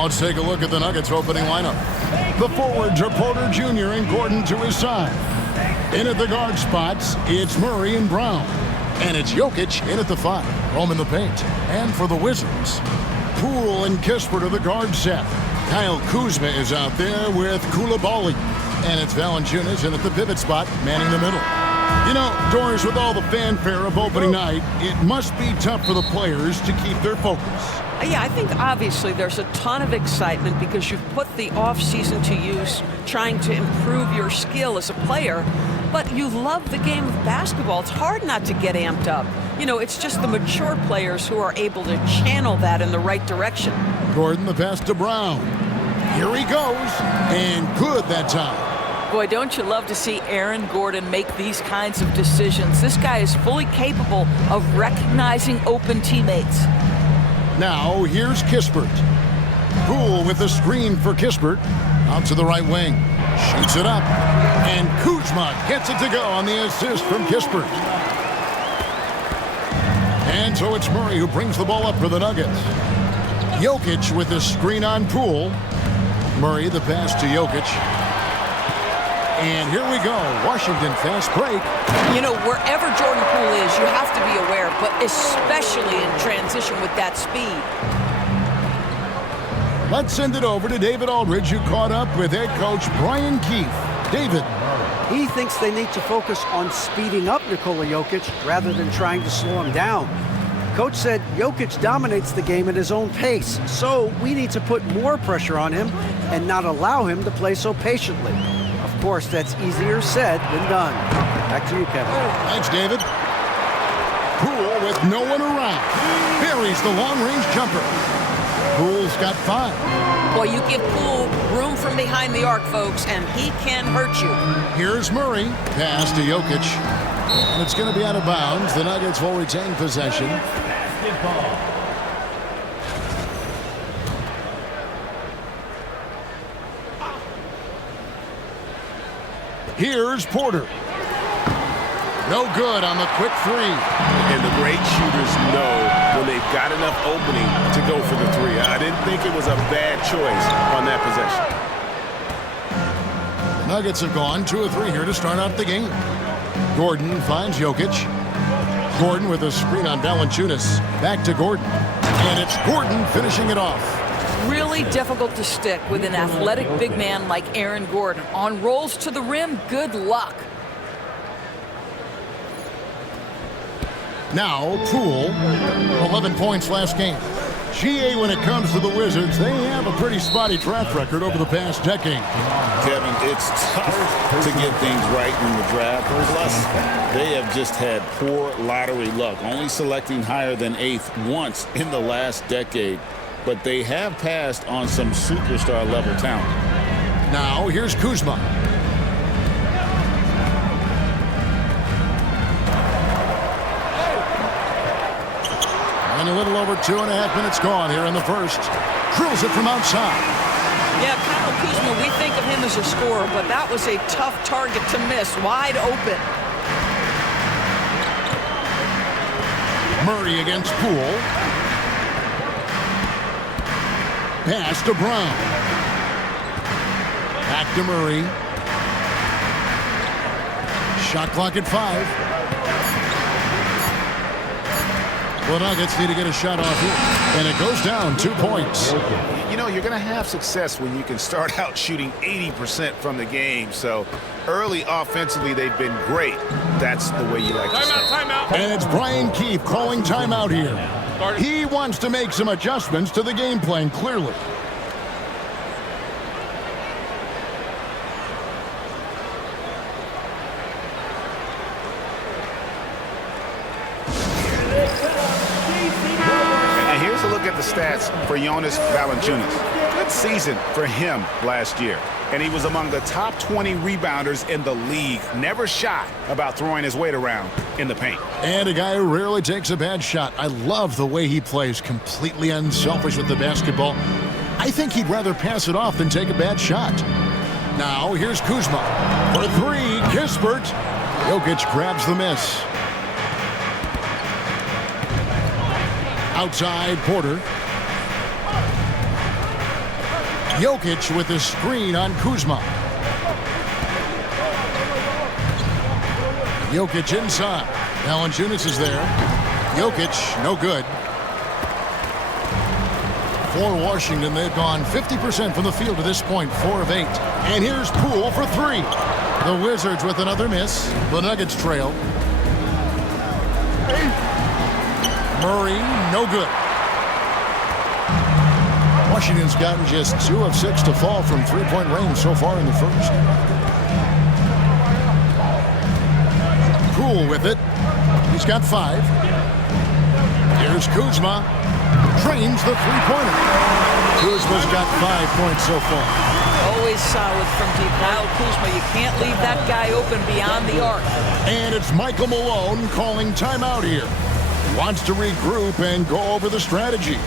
Now let's take a look at the Nuggets opening lineup. The forwards are Porter Jr. and Gordon to his side. In at the guard spots, it's Murray and Brown. And it's Jokic in at the 5, roaming the paint. And for the Wizards, Poole and Kispert are the guard set. Kyle Kuzma is out there with Koulibaly. And it's Valanciunas in at the pivot spot, manning the middle. You know, Doris, with all the fanfare of opening night, it must be tough for the players to keep their focus. Yeah, I think obviously there's a ton of excitement because you've put the offseason to use trying to improve your skill as a player, but you love the game of basketball. It's hard not to get amped up. You know, it's just the mature players who are able to channel that in the right direction. Gordon, the pass to Brown. Here he goes, and good that time. Boy, don't you love to see Aaron Gordon make these kinds of decisions. This guy is fully capable of recognizing open teammates. Now, here's Kispert. Poole with the screen for Kispert. Out to the right wing. Shoots it up. And Kuzma gets it to go on the assist from Kispert. And so it's Murray who brings the ball up for the Nuggets. Jokic with the screen on Poole. Murray the pass to Jokic. And here we go. Washington fast break. You know, wherever Jordan Poole is, you have to be aware, but especially in transition with that speed. Let's send it over to David Aldridge, who caught up with head coach Brian Keefe. David. He thinks they need to focus on speeding up Nikola Jokic rather than trying to slow him down. Coach said Jokic dominates the game at his own pace, so we need to put more pressure on him and not allow him to play so patiently. Of course, that's easier said than done. Back to you, Kevin. Thanks, David. Poole with no one around. Buries the long-range jumper. Poole's got 5. Boy, you give Poole room from behind the arc, folks, and he can hurt you. Here's Murray. Pass to Jokic. And it's going to be out of bounds. The Nuggets will retain possession. Here's Porter. No good on the quick 3. And the great shooters know when they've got enough opening to go for the 3. I didn't think it was a bad choice on that possession. The Nuggets have gone 2 of 3 here to start out the game. Gordon finds Jokic. Gordon with a screen on Valanciunas. Back to Gordon. And it's Gordon finishing it off. Really difficult to stick with an athletic big man like Aaron Gordon. On rolls to the rim, good luck. Now, Poole, 11 points last game. GA, when it comes to the Wizards, they have a pretty spotty track record over the past decade. Kevin, it's tough to get things right in the draft. Plus, they have just had poor lottery luck, only selecting higher than 8th once in the last decade. But they have passed on some superstar-level talent. Now, here's Kuzma. And a little over 2.5 minutes gone here in the first. Drills it from outside. Yeah, Kyle Kuzma, we think of him as a scorer, but that was a tough target to miss, wide open. Murray against Poole. Pass to Brown. Back to Murray. Shot clock at 5. The Nuggets need to get a shot off here. And it goes down 2 points. You know, you're going to have success when you can start out shooting 80% from the game. So early offensively, they've been great. That's the way you like to start. Timeout. And it's Brian Keefe calling timeout here. He wants to make some adjustments to the game plan, clearly. And here's a look at the stats for Jonas Valanciunas. Good season for him last year. And he was among the top 20 rebounders in the league. Never shy about throwing his weight around in the paint. And a guy who rarely takes a bad shot. I love the way he plays, completely unselfish with the basketball. I think he'd rather pass it off than take a bad shot. Now, here's Kuzma. For 3, Kispert. Jokic grabs the miss. Outside, Porter. Jokic with the screen on Kuzma. Jokic inside. Valanciunas is there. Jokic, no good. For Washington, they've gone 50% from the field to this point, 4 of 8. And here's Poole for 3. The Wizards with another miss. The Nuggets trail. Murray, no good. Washington's gotten just 2 of 6 to fall from three-point range so far in the first. Poole with it. He's got 5. Here's Kuzma. Trains the three-pointer. Kuzma's got 5 points so far. Always solid from deep. Kyle Kuzma, you can't leave that guy open beyond the arc. And it's Michael Malone calling timeout here. Wants to regroup and go over the strategy.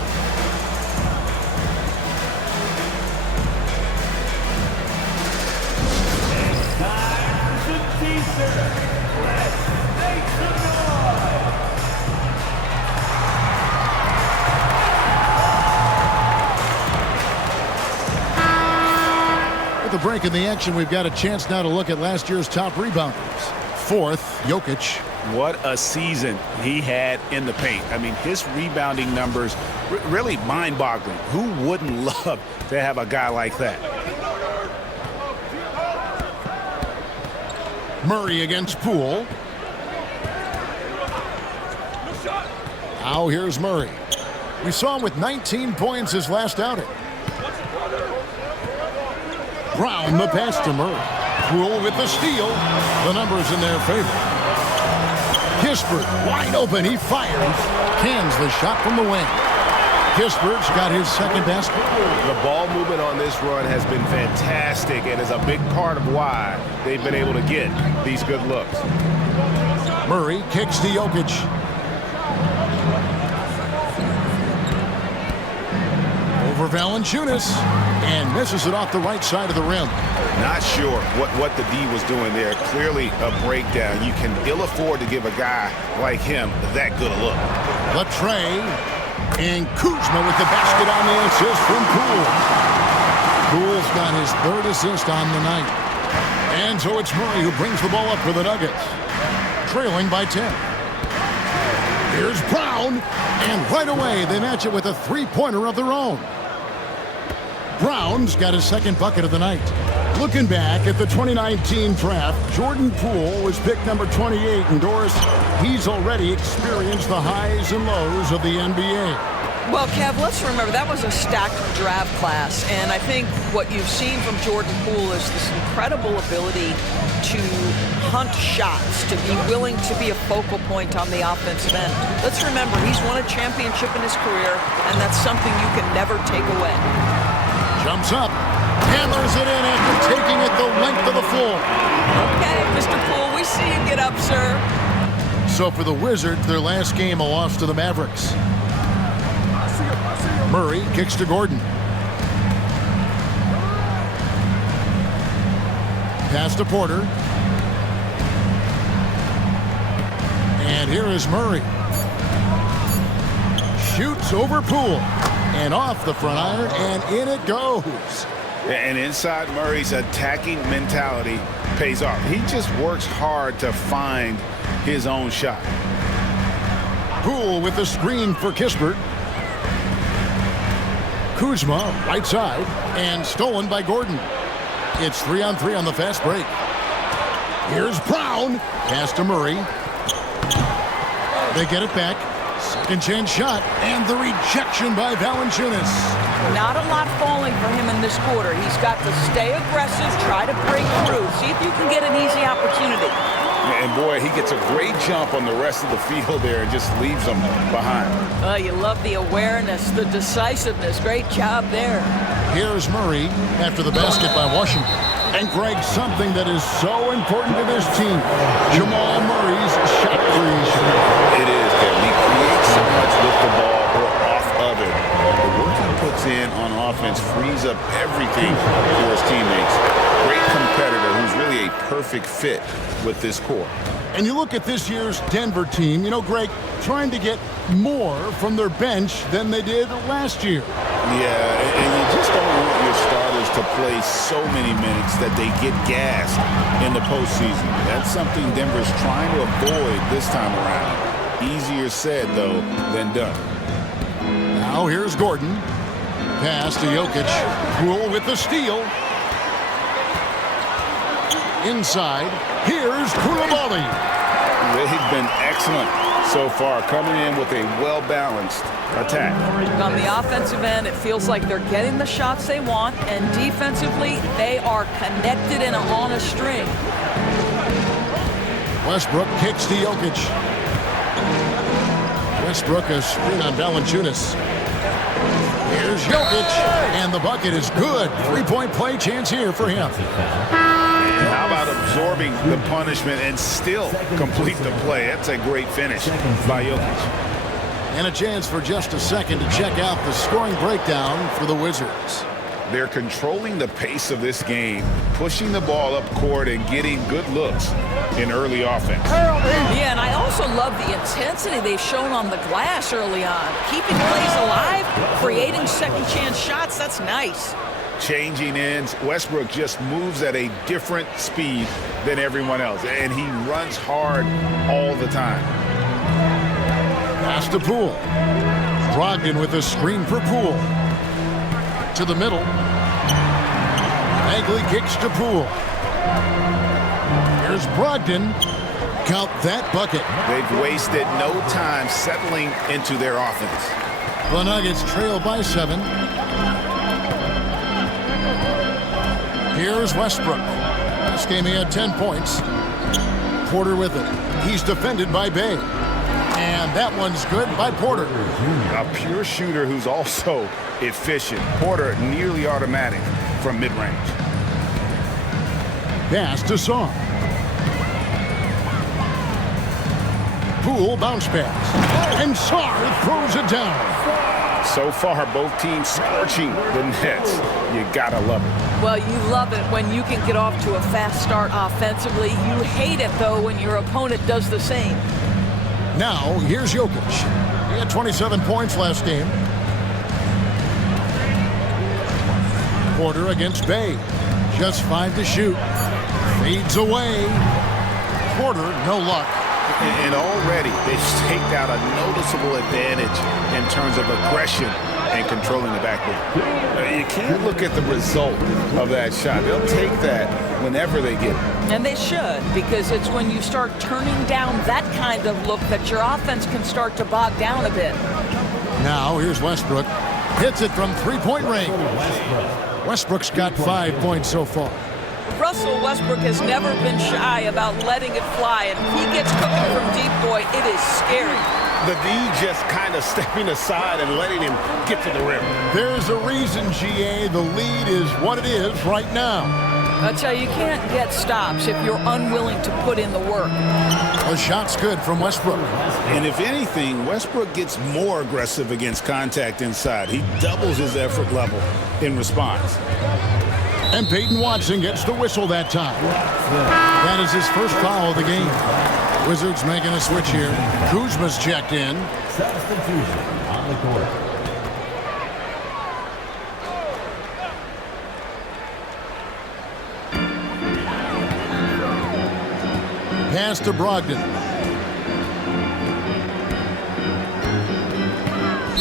With the break in the action, we've got a chance now to look at last year's top rebounders. 4th, Jokic. What a season he had in the paint. I mean, his rebounding numbers really mind-boggling. Who wouldn't love to have a guy like that? Murray against Poole. Now here's Murray. We saw him with 19 points his last outing. Brown the pass to Murray. Poole with the steal. The numbers in their favor. Kispert wide open. He fires. Cans the shot from the wing. Kispert's got his second basket. The ball movement on this run has been fantastic and is a big part of why they've been able to get these good looks. Murray kicks to Jokic. Over Valanciunas and misses it off the right side of the rim. Not sure what the D was doing there. Clearly a breakdown. You can ill afford to give a guy like him that good a look. The tray. And Kuzma with the basket on the assist from Poole. Poole's got his 3rd assist on the night. And so it's Murray who brings the ball up for the Nuggets. Trailing by 10. Here's Brown. And right away they match it with a three-pointer of their own. Brown's got his 2nd bucket of the night. Looking back at the 2019 draft, Jordan Poole was picked number 28. And Doris, he's already experienced the highs and lows of the NBA. Well, Kev, let's remember that was a stacked draft class, and I think what you've seen from Jordan Poole is this incredible ability to hunt shots, to be willing to be a focal point on the offensive end. Let's remember, he's won a championship in his career, and that's something you can never take away. Jumps up, hammers it in after taking it the length of the floor. Okay, Mr. Poole, we see you get up, sir. So for the Wizards, their last game, a loss to the Mavericks. Murray kicks to Gordon. Pass to Porter. And here is Murray. Shoots over Poole. And off the front iron, and in it goes. And inside Murray's attacking mentality pays off. He just works hard to find his own shot. Poole with the screen for Kispert. Kuzma, right side, and stolen by Gordon. It's 3-on-3 on the fast break. Here's Brown. Pass to Murray. They get it back. Second chance shot, and the rejection by Valanciunas. Not a lot falling for him in this quarter. He's got to stay aggressive, try to break through, see if you can get an easy opportunity. And boy, he gets a great jump on the rest of the field there and just leaves them behind. Oh, you love the awareness, the decisiveness. Great job there. Here's Murray after the basket by Washington. And Greg, something that is so important to this team, Jamal Murray's shot creation. It is, Kevin. He creates so much with the ball or off of it. The work he puts in on offense frees up everything for his teammates. Great competitor who's really a perfect fit with this core. And you look at this year's Denver team, you know, Greg, trying to get more from their bench than they did last year. Yeah, and you just don't want your starters to play so many minutes that they get gassed in the postseason. That's something Denver's trying to avoid this time around. Easier said, though, than done. Now here's Gordon. Pass to Jokic. Poole with the steal. Inside, here's Koulibaly. They've been excellent so far, coming in with a well-balanced attack. On the offensive end, it feels like they're getting the shots they want, and defensively, they are connected and on a string. Westbrook kicks to Jokic. Westbrook a screen on Valanciunas. Here's Jokic, and the bucket is good. Three-point play chance here for him. How about absorbing the punishment and still complete the play? That's a great finish by Jokic. And a chance for just a second to check out the scoring breakdown for the Wizards. They're controlling the pace of this game, pushing the ball up court and getting good looks in early offense. Yeah, and I also love the intensity they've shown on the glass early on. Keeping plays alive, creating second-chance shots, that's nice. Changing ends, Westbrook just moves at a different speed than everyone else, and he runs hard all the time. Pass to Poole. Brogdon with a screen for Poole. To the middle. Bagley kicks to Poole. Here's Brogdon. Count that bucket. They've wasted no time settling into their offense. The Nuggets trail by 7. Here's Westbrook. This game he had 10 points. Porter with it. He's defended by Bay. And that one's good by Porter. A pure shooter who's also efficient. Porter nearly automatic from mid-range. Pass to Song. Poole bounce pass. And Sarr throws it down. So far, both teams scorching the Nets. You gotta love it. Well, you love it when you can get off to a fast start offensively. You hate it, though, when your opponent does the same. Now, here's Jokic. He had 27 points last game. Porter against Bay. Just 5 to shoot. Fades away. Porter, no luck. And already, they've staked out a noticeable advantage in terms of aggression and controlling the backboard. You can't look at the result of that shot. They'll take that whenever they get it. And they should, because it's when you start turning down that kind of look that your offense can start to bog down a bit. Now, here's Westbrook. Hits it from three-point range. Westbrook's got 5 points so far. Russell Westbrook has never been shy about letting it fly, and if he gets cooking from deep, boy, it is scary. The D just kind of stepping aside and letting him get to the rim. There's a reason, GA, the lead is what it is right now. I tell you, you can't get stops if you're unwilling to put in the work. A shot's good from Westbrook. And if anything, Westbrook gets more aggressive against contact inside. He doubles his effort level in response. And Peyton Watson gets the whistle that time. That is his first foul of the game. Wizards making a switch here. Kuzma's checked in. Substitution on the court. Pass to Brogdon.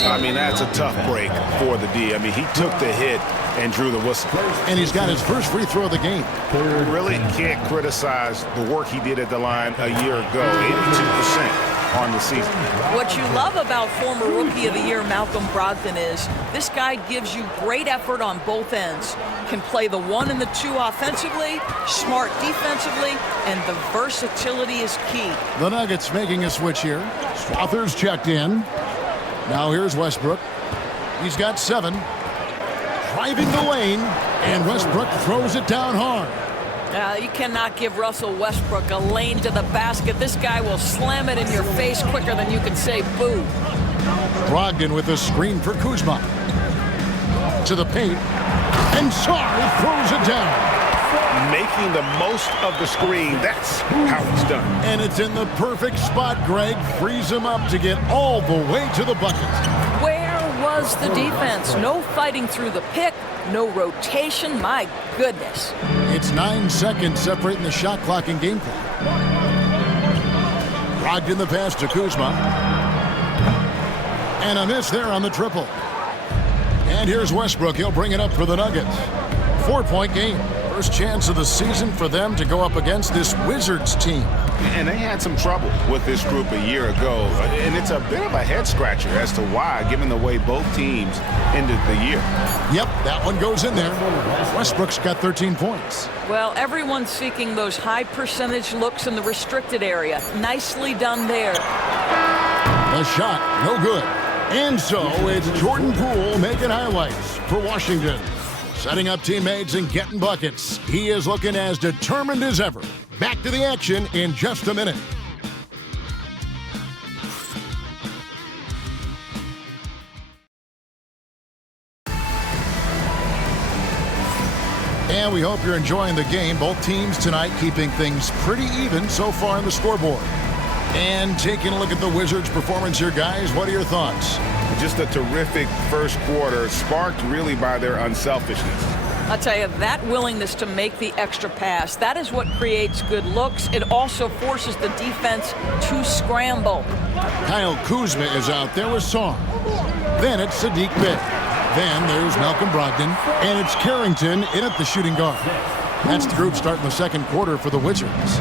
I mean, that's a tough break for the D. I mean, he took the hit and drew the whistle. And he's got his first free throw of the game. You really can't criticize the work he did at the line a year ago. 82% on the season. What you love about former Rookie of the Year Malcolm Brogdon is this guy gives you great effort on both ends. Can play the 1 and the 2 offensively, smart defensively, and the versatility is key. The Nuggets making a switch here. Strother's checked in. Now here's Westbrook. He's got 7. Driving the lane, and Westbrook throws it down hard. You cannot give Russell Westbrook a lane to the basket. This guy will slam it in your face quicker than you can say boo. Brogdon with a screen for Kuzma. To the paint, and Sarr throws it down. making the most of the screen. That's how it's done. And it's in the perfect spot, Greg. Frees him up to get all the way to the bucket. Where was the defense? No fighting through the pick, no rotation. My goodness. It's 9 seconds separating the shot clock and game clock. Brogdon the pass to Kuzma. And a miss there on the triple. And here's Westbrook. He'll bring it up for the Nuggets. 4-point game. First chance of the season for them to go up against this Wizards team. And they had some trouble with this group a year ago. And it's a bit of a head-scratcher as to why, given the way both teams ended the year. Yep, that one goes in there. Westbrook's got 13 points. Well, everyone's seeking those high percentage looks in the restricted area. Nicely done there. The shot, no good. And so it's Jordan Poole making highlights for Washington. Setting up teammates and getting buckets. He is looking as determined as ever. Back to the action in just a minute. And we hope you're enjoying the game. Both teams tonight keeping things pretty even so far on the scoreboard. And taking a look at the Wizards' performance here, guys. What are your thoughts? Just a terrific first quarter, sparked really by their unselfishness. I'll tell you, that willingness to make the extra pass, that is what creates good looks. It also forces the defense to scramble. Kyle Kuzma is out there with Song. Then it's Sadiq Bey. Then there's Malcolm Brogdon. And it's Carrington in at the shooting guard. That's the group starting the second quarter for the Wizards.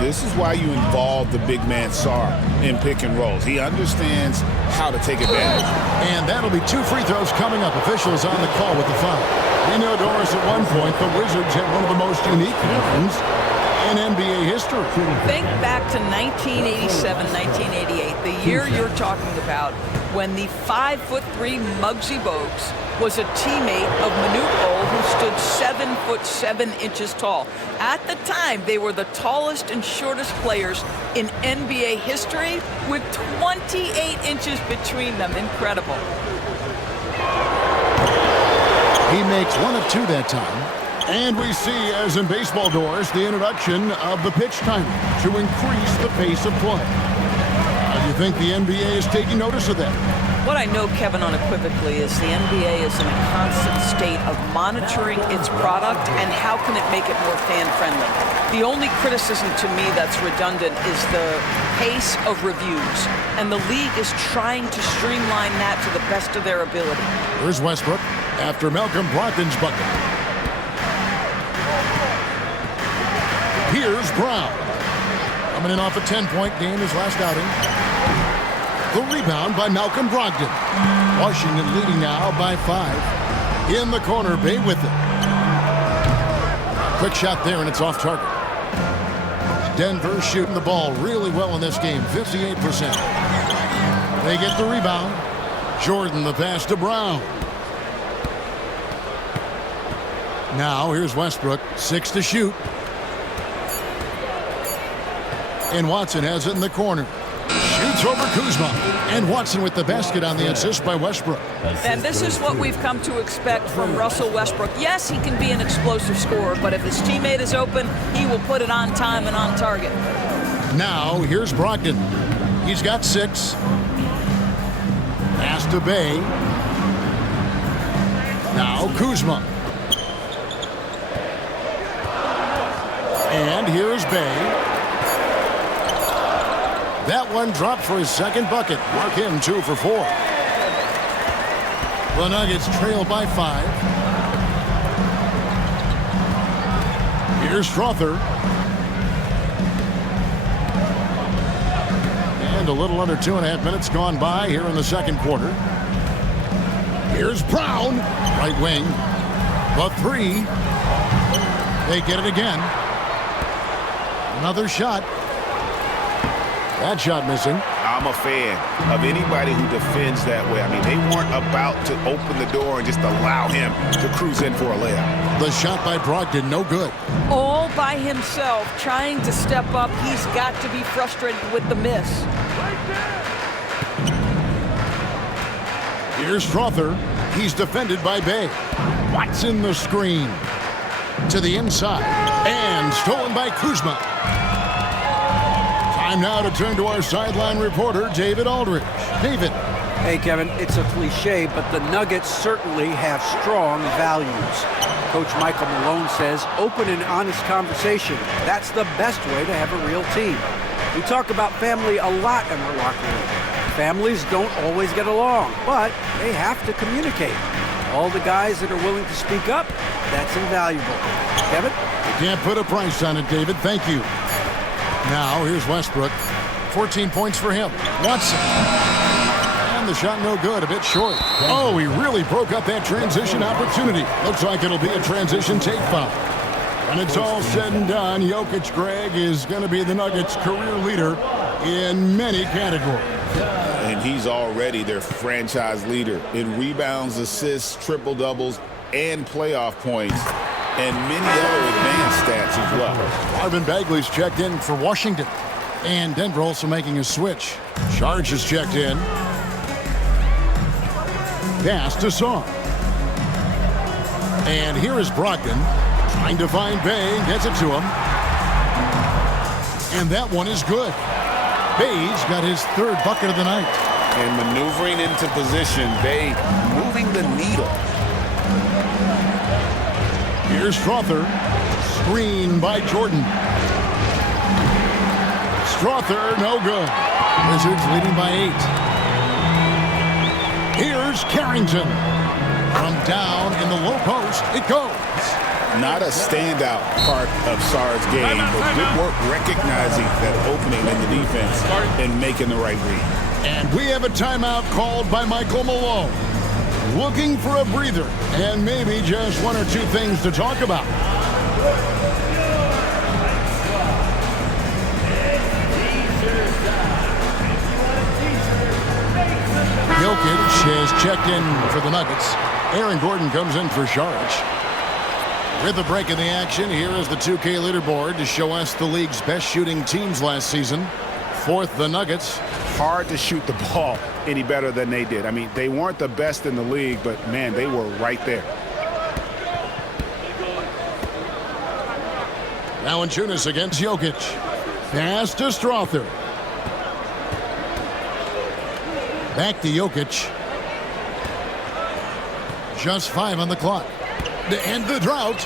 This is why you involve the big man Sarr in pick and rolls. He understands how to take advantage. And that'll be 2 free throws coming up. Officials on the call with the foul. We know, Doris, at one point the Wizards had one of the most unique weapons in NBA history. Think back to 1987, 1988, the year you're talking about, when the 5'3" Muggsy Bogues was a teammate of Manute Bol, who stood 7'7" tall. At the time, they were the tallest and shortest players in NBA history, with 28 inches between them. Incredible. He makes 1 of 2 that time. And we see, as in baseball, Doors, the introduction of the pitch timer to increase the pace of play. Do you think the NBA is taking notice of that? What I know, Kevin, unequivocally, is the NBA is in a constant state of monitoring its product and how can it make it more fan-friendly. The only criticism to me that's redundant is the pace of reviews, and the league is trying to streamline that to the best of their ability. Here's Westbrook after Malcolm Brogdon's bucket. Here's Brown. Coming in off a 10-point game his last outing. The rebound by Malcolm Brogdon. Washington leading now by 5. In the corner, Bey with it. Quick shot there, and it's off target. Denver shooting the ball really well in this game, 58%. They get the rebound. Jordan the pass to Brown. Now here's Westbrook, 6 to shoot. And Watson has it in the corner. Shoots over Kuzma. And Watson with the basket on the assist by Westbrook. And this is what we've come to expect from Russell Westbrook. Yes, he can be an explosive scorer, but if his teammate is open, he will put it on time and on target. Now, here's Brogdon. He's got 6. Pass to Bey. Now Kuzma. And here's Bey. That one dropped for his second bucket. Mark him 2 for 4. The Nuggets trail by 5. Here's Strother. And a little under 2.5 minutes gone by here in the second quarter. Here's Brown, right wing. The 3. They get it again. Another shot. That shot missing. I'm a fan of anybody who defends that way. I mean, they weren't about to open the door and just allow him to cruise in for a layup. The shot by Brogdon, no good. All by himself, trying to step up. He's got to be frustrated with the miss. Here's Strother. He's defended by Bey. Watson the screen. To the inside. And stolen by Kuzma. Time now to turn to our sideline reporter, David Aldridge. David. Hey, Kevin, it's a cliche, but the Nuggets certainly have strong values. Coach Michael Malone says open and honest conversation. That's the best way to have a real team. We talk about family a lot in our locker room. Families don't always get along, but they have to communicate. All the guys that are willing to speak up, that's invaluable. Kevin? Can't put a price on it, David. Thank you. Now, here's Westbrook. 14 points for him. Watson. And the shot no good, a bit short. Oh, he really broke up that transition opportunity. Looks like it'll be a transition take foul. When it's all said and done, Jokic, Greg, is going to be the Nuggets' career leader in many categories. And he's already their franchise leader in rebounds, assists, triple-doubles, and playoff points, and many other advanced stats as well. Marvin Bagley's checked in for Washington. And Denver also making a switch. Sharge is checked in. Pass to Song. And here is Brogdon. Trying to find Bay and gets it to him. And that one is good. Bay's got his third bucket of the night. And maneuvering into position, Bay moving the needle. Here's Strother. Screen by Jordan. Strother, no good. Wizards leading by 8. Here's Carrington. From down in the low post, it goes. Not a standout part of Sarr's game, but good work recognizing that opening in the defense and making the right read. And we have a timeout called by Michael Malone. Looking for a breather and maybe just one or two things to talk about. Jokic has checked in for the Nuggets. Aaron Gordon comes in for Sharge. With the break in the action, here is the 2K leaderboard to show us the league's best shooting teams last season. Fourth, the Nuggets. Hard to shoot the ball any better than they did. I mean, they weren't the best in the league, but, man, they were right there. Valanciunas against Jokic. Pass to Strother. Back to Jokic. Just 5 on the clock. To end the drought.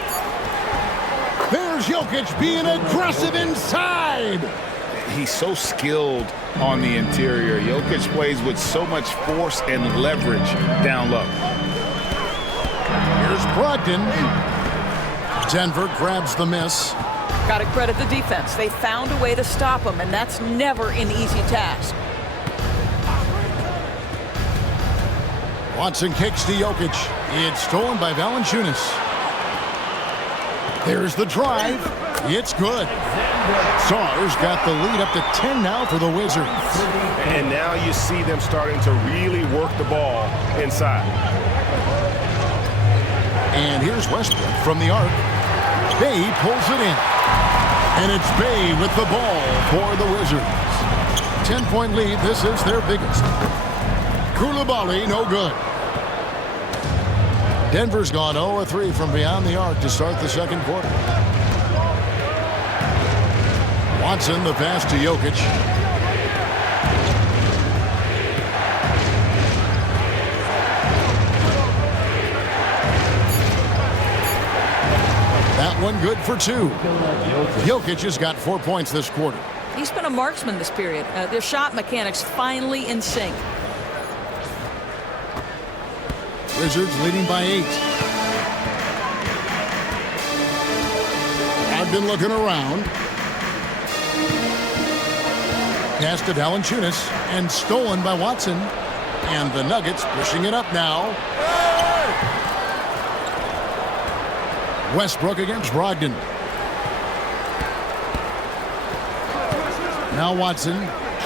There's Jokic being aggressive inside. He's so skilled on the interior. Jokic plays with so much force and leverage down low. Here's Brogdon. Denver grabs the miss. Got to credit the defense. They found a way to stop him, and that's never an easy task. Watson kicks to Jokic. It's stolen by Valanciunas. There's the drive. It's good. Sarr's got the lead up to 10 now for the Wizards. And now you see them starting to really work the ball inside. And here's Westbrook from the arc. Bay pulls it in. And it's Bay with the ball for the Wizards. 10-point lead. This is their biggest. Koulibaly, no good. Denver's gone 0-3 from beyond the arc to start the second quarter. Watson, the pass to Jokic. That one good for 2. Jokic has got 4 points this quarter. He's been a marksman this period. Their shot mechanics finally in sync. Wizards leading by 8. I've been looking around. Pass to Valanciunas and stolen by Watson. And the Nuggets pushing it up now. Westbrook against Brogdon. Now Watson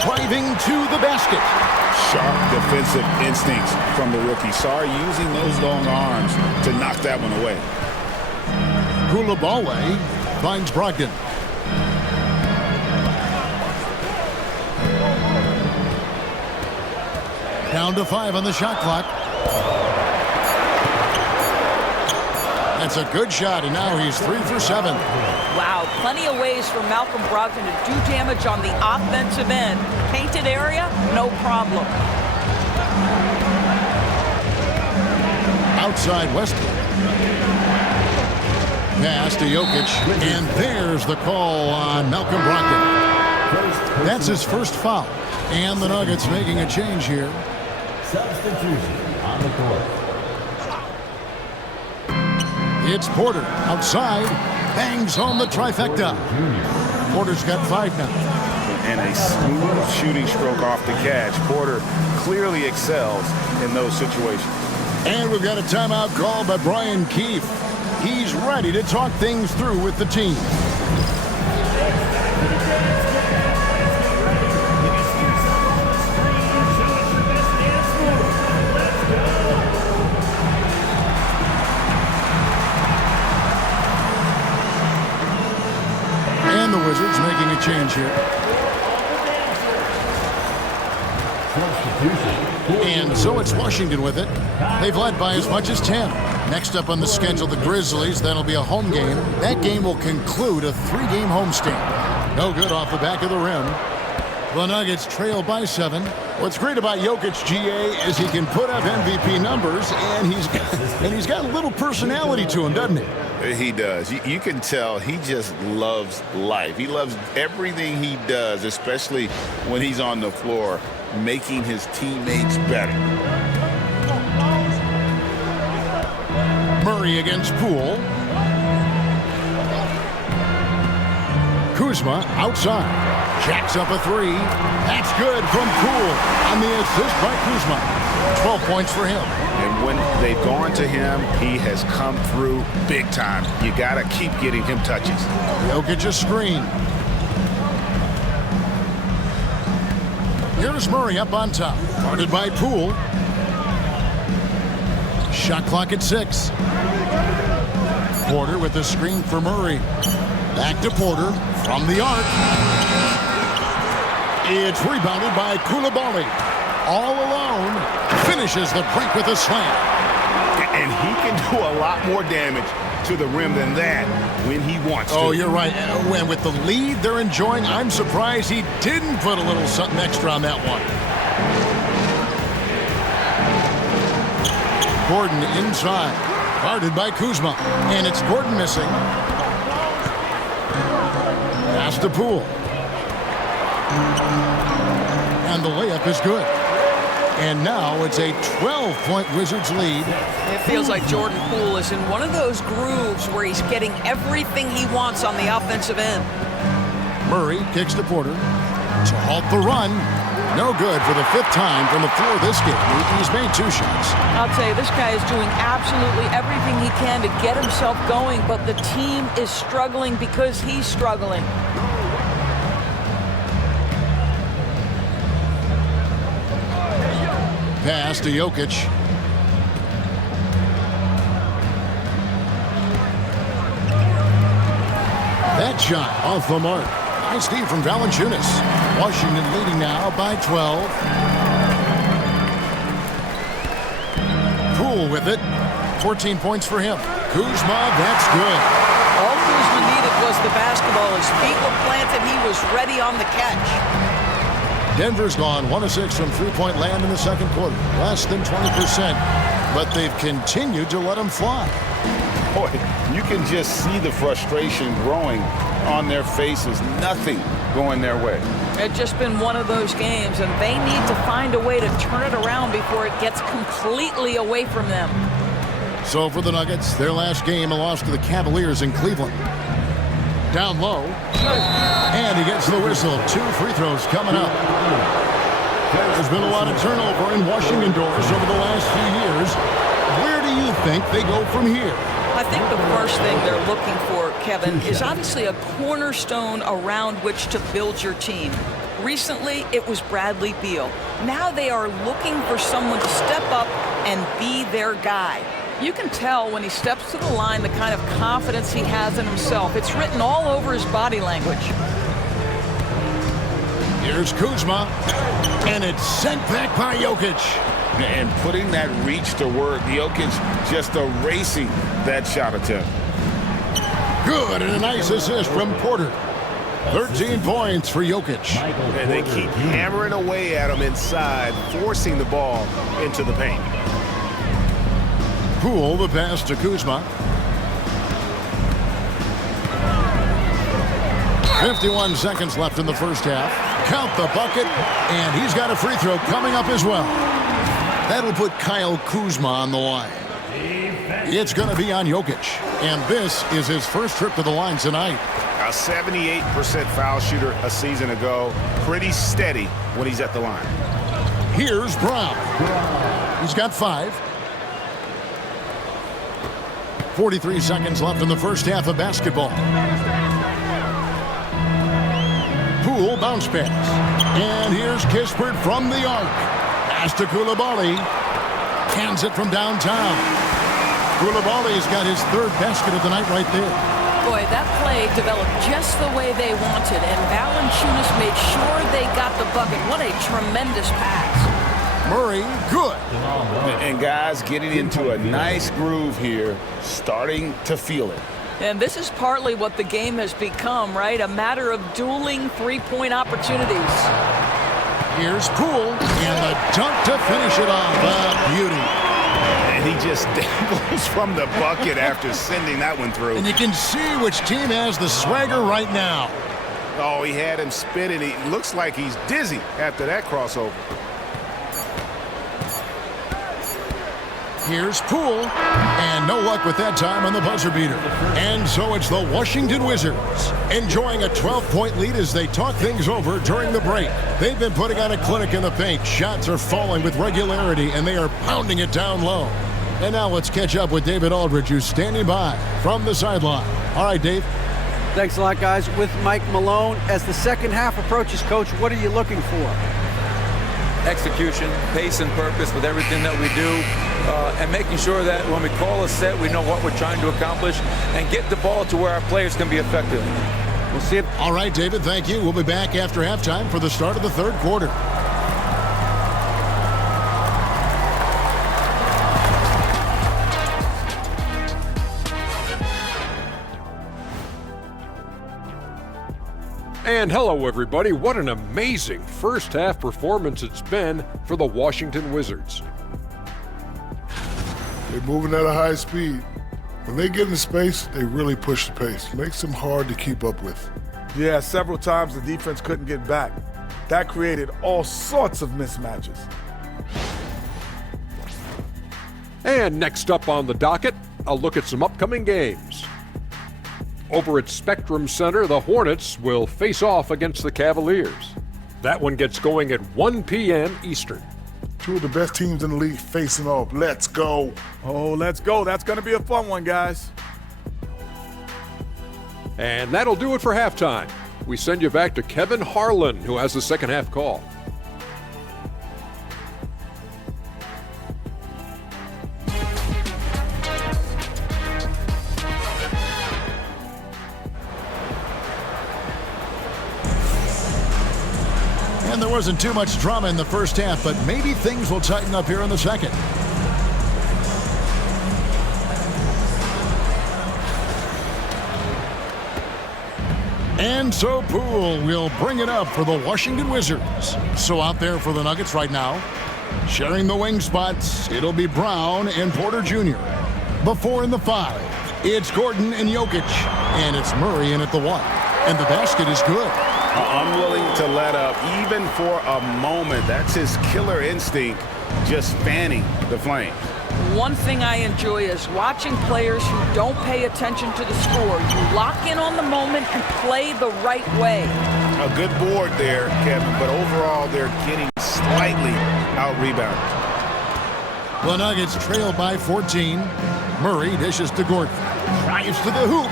driving to the basket. Sharp defensive instincts from the rookie. Sarr using those long arms to knock that one away. Koulibaly finds Brogdon. Down to 5 on the shot clock. That's a good shot, and now he's 3 for 7. Wow, plenty of ways for Malcolm Brogdon to do damage on the offensive end. Painted area, no problem. Outside Westbrook. Pass to Jokic, and there's the call on Malcolm Brogdon. That's his first foul, and the Nuggets making a change here. Substitution on the court. It's Porter outside, bangs home the trifecta. Porter's got 5 now. And a smooth shooting stroke off the catch. Porter clearly excels in those situations. And we've got a timeout called by Brian Keefe. He's ready to talk things through with the team. And the Wizards making a change here. And so it's Washington with it. They've led by as much as 10. Next up on the schedule, the Grizzlies. That'll be a home game. That game will conclude a 3-game homestand. No good off the back of the rim. The Nuggets trail by 7. What's great about Jokic, GA, is he can put up MVP numbers, and he's got a little personality to him, doesn't he? He does. You can tell he just loves life. He loves everything he does, especially when he's on the floor, making his teammates better. Murray against Poole. Kuzma outside. Jacks up a 3. That's good from Poole on the assist by Kuzma. 12 points for him. And when they've gone to him, he has come through big time. You got to keep getting him touches. Jokic a screen. Here's Murray up on top. Guarded by Poole. Shot clock at 6. Porter with the screen for Murray. Back to Porter from the arc. It's rebounded by Coulibaly. All alone. Finishes the break with a slam. And he can do a lot more damage to the rim than that when he wants to. Oh, you're right. And with the lead they're enjoying, I'm surprised he didn't put a little something extra on that one. Gordon inside. Guarded by Kuzma. And it's Gordon missing. Pass to Poole. And the layup is good. And now it's a 12-point Wizards lead. It feels like Jordan Poole is in one of those grooves where he's getting everything he wants on the offensive end. Murray kicks to Porter to halt the run. No good for the 5th time from the floor this game. He's made 2 shots. I'll tell you, this guy is doing absolutely everything he can to get himself going, but the team is struggling because he's struggling. Pass to Jokic. That shot off the mark. Nice D from Valanciunas. Washington leading now by 12. Poole with it. 14 points for him. Kuzma, that's good. All Kuzma needed was the basketball. His feet were planted. He was ready on the catch. Denver's gone 1 of 6 from three-point land in the second quarter. Less than 20%. But they've continued to let them fly. Boy, you can just see the frustration growing on their faces. Nothing going their way. It's just been one of those games, and they need to find a way to turn it around before it gets completely away from them. So for the Nuggets, their last game, a loss to the Cavaliers in Cleveland. Down low. And he gets the whistle. 2 free throws coming up. There's been a lot of turnover in Washington doors over the last few years. Where do you think they go from here? I think the first thing they're looking for, Kevin, is obviously a cornerstone around which to build your team. Recently, it was Bradley Beal. Now they are looking for someone to step up and be their guy. You can tell when he steps to the line the kind of confidence he has in himself. It's written all over his body language. Here's Kuzma, and it's sent back by Jokic. And putting that reach to work, Jokic just erasing that shot attempt. Good, and a nice assist from Porter. 13 points for Jokic. And they keep hammering away at him inside, forcing the ball into the paint. Poole, the pass to Kuzma. 51 seconds left in the first half. Count the bucket, and he's got a free throw coming up as well. That'll put Kyle Kuzma on the line. It's going to be on Jokic, and this is his first trip to the line tonight. A 78% foul shooter a season ago. Pretty steady when he's at the line. Here's Brown. He's got 5. 43 seconds left in the first half of basketball. Poole bounce pass. And here's Kispert from the arc. Pass to Coulibaly. Cans it from downtown. Coulibaly's got his 3rd basket of the night right there. Boy, that play developed just the way they wanted, and Valanciunas made sure they got the bucket. What a tremendous pass. Murray, good. And guys getting into a nice groove here, starting to feel it. And this is partly what the game has become, right? A matter of dueling three-point opportunities. Here's Poole, and the dunk to finish it off. A beauty. And he just dabbles from the bucket after sending that one through. And you can see which team has the swagger right now. Oh, he had him spinning. He looks like he's dizzy after that crossover. Here's Poole, and no luck with that time on the buzzer beater. And so it's the Washington Wizards enjoying a 12-point lead as they talk things over during the break. They've been putting on a clinic in the paint. Shots are falling with regularity, and they are pounding it down low. And now let's catch up with David Aldridge, who's standing by from the sideline. All right, Dave. Thanks a lot, guys. With Mike Malone, as the second half approaches, Coach, what are you looking for? Execution, pace, and purpose with everything that we do, and making sure that when we call a set, we know what we're trying to accomplish and get the ball to where our players can be effective. We'll see it. All right, David, thank you. We'll be back after halftime for the start of the 3rd quarter. And hello, everybody. What an amazing first half performance it's been for the Washington Wizards. They're moving at a high speed. When they get in space, they really push the pace. Makes them hard to keep up with. Yeah, several times the defense couldn't get back. That created all sorts of mismatches. And next up on the docket, a look at some upcoming games. Over at Spectrum Center, the Hornets will face off against the Cavaliers. That one gets going at 1 p.m. Eastern. 2 of the best teams in the league facing off. Let's go. Oh, let's go. That's going to be a fun one, guys. And that'll do it for halftime. We send you back to Kevin Harlan, who has the second half call. And there wasn't too much drama in the first half, but maybe things will tighten up here in the second. And so Poole will bring it up for the Washington Wizards. So out there for the Nuggets right now, sharing the wing spots, it'll be Brown and Porter Jr. The 4 and the 5, it's Gordon and Jokic, and it's Murray in at the 1. And the basket is good. Unwilling to let up, even for a moment. That's his killer instinct, just fanning the flames. One thing I enjoy is watching players who don't pay attention to the score. You lock in on the moment and play the right way. A good board there, Kevin, but overall they're getting slightly out-rebounded. The Nuggets trail by 14. Murray dishes to Gordon. Drives to the hoop.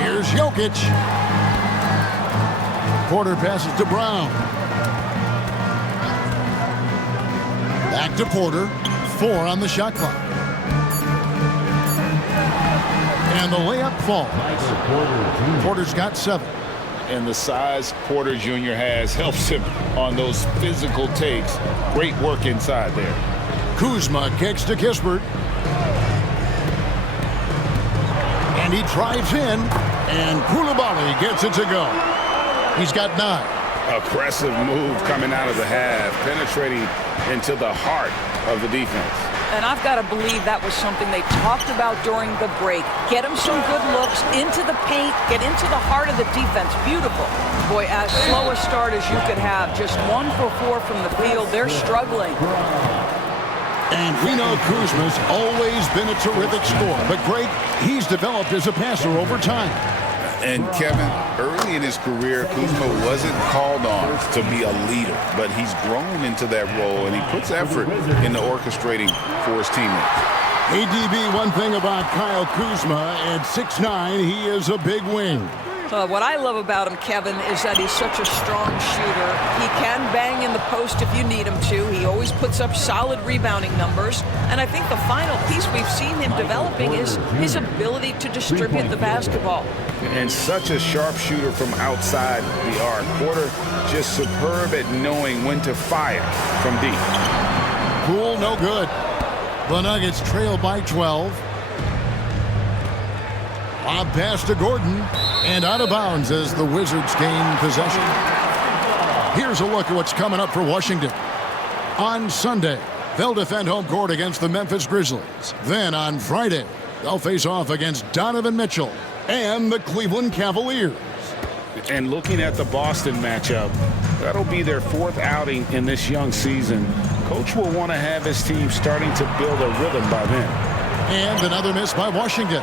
Here's Jokic. Porter passes to Brown. Back to Porter. 4 on the shot clock. And the layup falls. Porter's got 7. and the size Porter Jr. has helps him on those physical takes. Great work inside there. Kuzma kicks to Kispert. And he drives in, and Koulibaly gets it to go. He's got 9. Aggressive move coming out of the half, penetrating into the heart of the defense. And I've got to believe that was something they talked about during the break. Get him some good looks into the paint, get into the heart of the defense. Beautiful. Boy, as slow a start as you could have. Just 1 for 4 from the field. They're struggling. And we know Kuzma's always been a terrific scorer, but Greg, he's developed as a passer over time. And Kevin, early in his career, Kuzma wasn't called on to be a leader, but he's grown into that role, and he puts effort into orchestrating for his teammates. ADB, one thing about Kyle Kuzma, at 6'9", he is a big wing. What I love about him, Kevin, is that he's such a strong shooter. He can bang in the post if you need him to. He always puts up solid rebounding numbers. And I think the final piece we've seen him developing is his ability to distribute the basketball. And such a sharp shooter from outside the arc. Porter just superb at knowing when to fire from deep. Poole, no good. The Nuggets trail by 12. Lob pass to Gordon, and out of bounds as the Wizards gain possession. Here's a look at what's coming up for Washington. On Sunday, they'll defend home court against the Memphis Grizzlies. Then on Friday, they'll face off against Donovan Mitchell and the Cleveland Cavaliers. And looking at the Boston matchup, that'll be their 4th outing in this young season. Coach will want to have his team starting to build a rhythm by then. And another miss by Washington.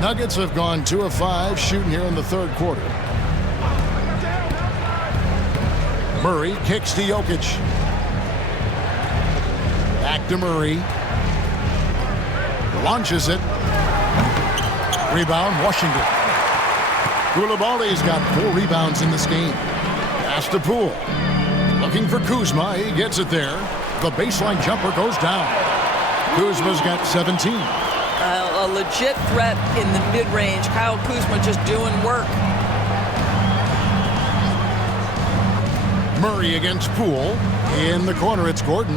Nuggets have gone 2 of 5 shooting here in the 3rd quarter. Murray kicks to Jokic. Back to Murray. Launches it. Rebound, Washington. Koulibaly's got 4 rebounds in this game. Pass to Poole. Looking for Kuzma. He gets it there. The baseline jumper goes down. Kuzma's got 17. A legit threat in the mid-range. Kyle Kuzma just doing work. Murray against Poole. In the corner, it's Gordon.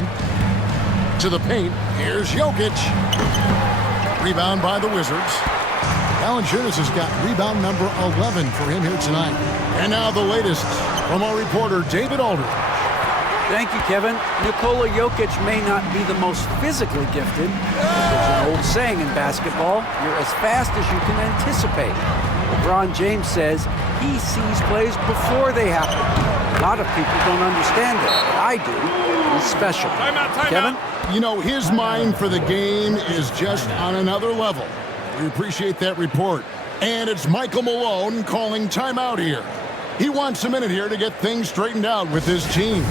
To the paint. Here's Jokic. Rebound by the Wizards. Valanciunas has got rebound number 11 for him here tonight. And now the latest from our reporter, David Aldridge. Thank you, Kevin. Nikola Jokic may not be the most physically gifted. There's an old saying in basketball, you're as fast as you can anticipate. LeBron James says he sees plays before they happen. A lot of people don't understand it, but I do. He's special. Kevin? You know, his mind for the game is just on another level. We appreciate that report. And it's Michael Malone calling timeout here. He wants a minute here to get things straightened out with his team.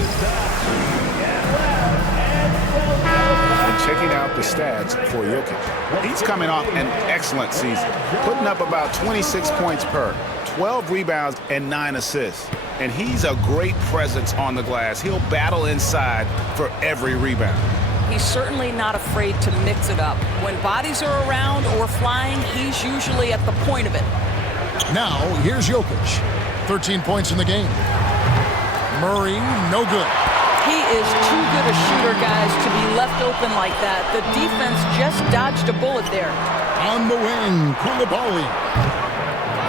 And checking out the stats for Jokic. He's coming off an excellent season, putting up about 26 points per, 12 rebounds, and 9 assists. And he's a great presence on the glass. He'll battle inside for every rebound. He's certainly not afraid to mix it up. When bodies are around or flying, he's usually at the point of it. Now, here's Jokic. 13 points in the game. Murray, no good. He is too good a shooter, guys, to be left open like that. The defense just dodged a bullet there. On the wing, Koulibaly.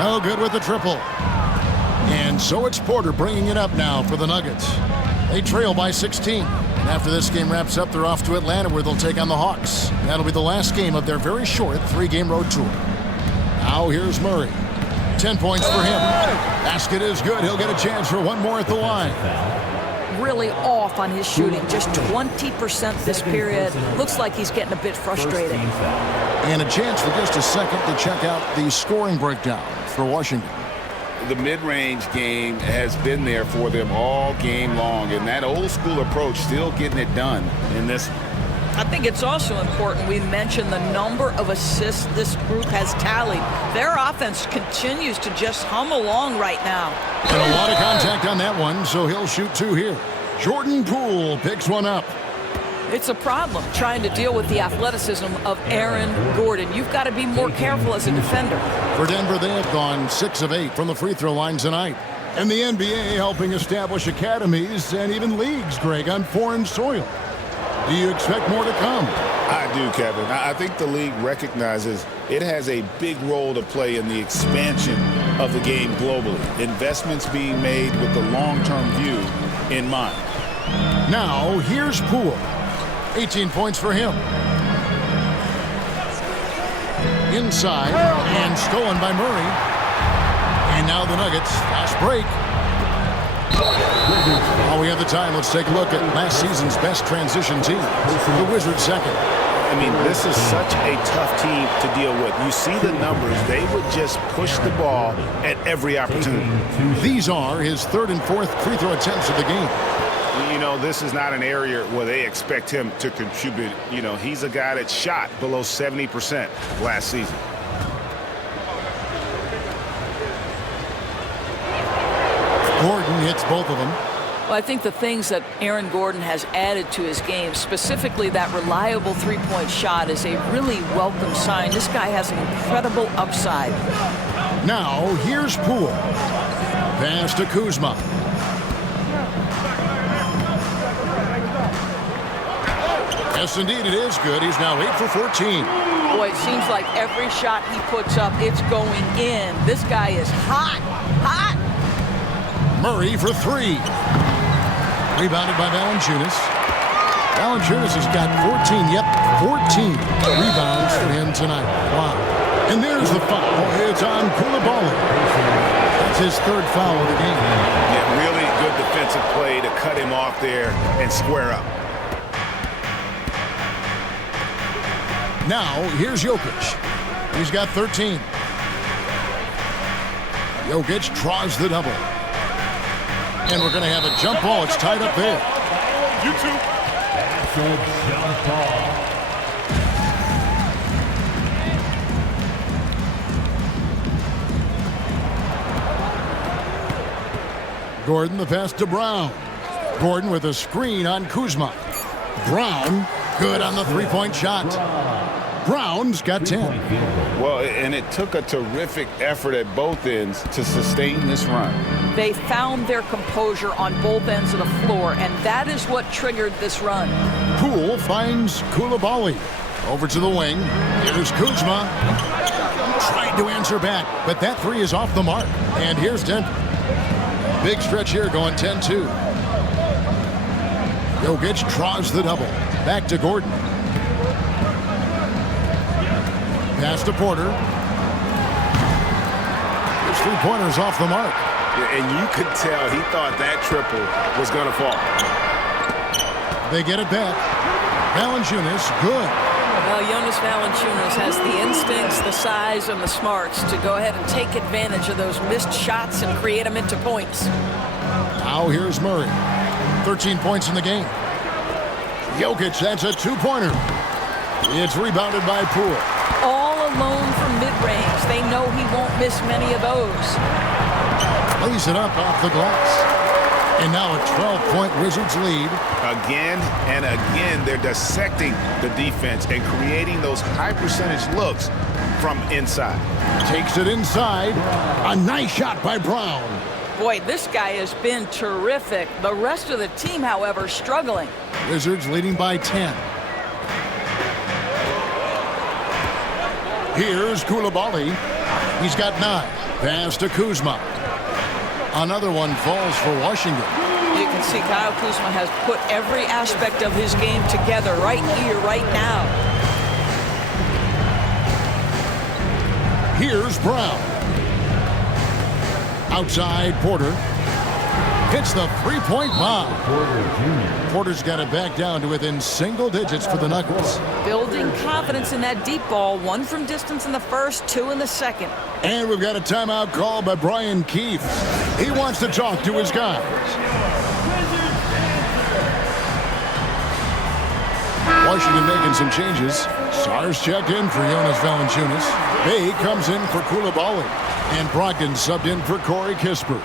No good with the triple. And so it's Porter bringing it up now for the Nuggets. They trail by 16. And after this game wraps up, they're off to Atlanta where they'll take on the Hawks. That'll be the last game of their very short 3-game road tour. Now here's Murray. 10 points for him. Basket is good. He'll get a chance for one more at the line. Really off on his shooting. Just 20% this period. Looks like he's getting a bit frustrated. And a chance for just a second to check out the scoring breakdown for Washington. The mid-range game has been there for them all game long, and that old-school approach still getting it done in this one. I think it's also important we mention the number of assists this group has tallied. Their offense continues to just hum along right now. And a lot of contact on that one, so he'll shoot 2 here. Jordan Poole picks one up. It's a problem trying to deal with the athleticism of Aaron Gordon. You've got to be more careful as a defender. For Denver, they have gone 6 of 8 from the free throw line tonight. And the NBA helping establish academies and even leagues, Greg, on foreign soil. Do you expect more to come? I do, Kevin. I think the league recognizes it has a big role to play in the expansion of the game globally. Investments being made with the long-term view in mind. Now, here's Poole. 18 points for him. Inside, and stolen by Murray. And now the Nuggets, fast break. While we have the time, let's take a look at last season's best transition team. The Wizards second. I mean, this is such a tough team to deal with. You see the numbers. They would just push the ball at every opportunity. These are his 3rd and 4th free throw attempts of the game. You know, this is not an area where they expect him to contribute. You know, he's a guy that shot below 70% last season. Gordon hits both of them. Well, I think the things that Aaron Gordon has added to his game, specifically that reliable three-point shot, is a really welcome sign. This guy has an incredible upside. Now, here's Poole. Pass to Kuzma. Yes, indeed, it is good. He's now 8 for 14. Boy, it seems like every shot he puts up, it's going in. This guy is hot, hot. Murray for 3. Rebounded by Valanciunas. Valanciunas has got 14. Yep, 14 rebounds for him tonight. Wow. And there's the foul. It's on Koulibaly. That's his 3rd foul of the game. Yeah, really good defensive play to cut him off there and square up. Now, here's Jokic. He's got 13. Jokic draws the double. And we're going to have a jump ball. It's tied up there. You too. Jump ball. Gordon, the pass to Brown. Gordon with a screen on Kuzma. Brown, good on the three-point shot. Brown's got 10. Well, and it took a terrific effort at both ends to sustain this run. They found their composure on both ends of the floor, and that is what triggered this run. Poole finds Koulibaly. Over to the wing. Here's Kuzma. Tried to answer back, but that 3 is off the mark. And here's Denver. Big stretch here going 10-2. Jokic draws the double. Back to Gordon. Pass to Porter. His 3-pointers off the mark. And you could tell he thought that triple was going to fall. They get it back. Valanciunas, good. Well, Jonas Valanciunas has the instincts, the size, and the smarts to go ahead and take advantage of those missed shots and create them into points. Now here's Murray. 13 points in the game. Jokic, that's a 2-pointer. It's rebounded by Poole. All alone from mid-range. They know he won't miss many of those. Lays it up off the glass. And now a 12-point Wizards lead. Again and again, they're dissecting the defense and creating those high-percentage looks from inside. Takes it inside. A nice shot by Brown. Boy, this guy has been terrific. The rest of the team, however, struggling. Wizards leading by 10. Here's Koulibaly. He's got 9. Pass to Kuzma. Another one falls for Washington. You can see Kyle Kuzma has put every aspect of his game together right here, right now. Here's Brown. Outside, Porter. Hits the 3-point bomb. Porter's got it back down to within single digits for the Nuggets. Building confidence in that deep ball. 1 from distance in the first, 2 in the second. And we've got a timeout call by Brian Keefe. He wants to talk to his guys. Washington making some changes. Sars checked in for Jonas Valanciunas. Bay comes in for Koulibaly. And Brogdon subbed in for Corey Kispert.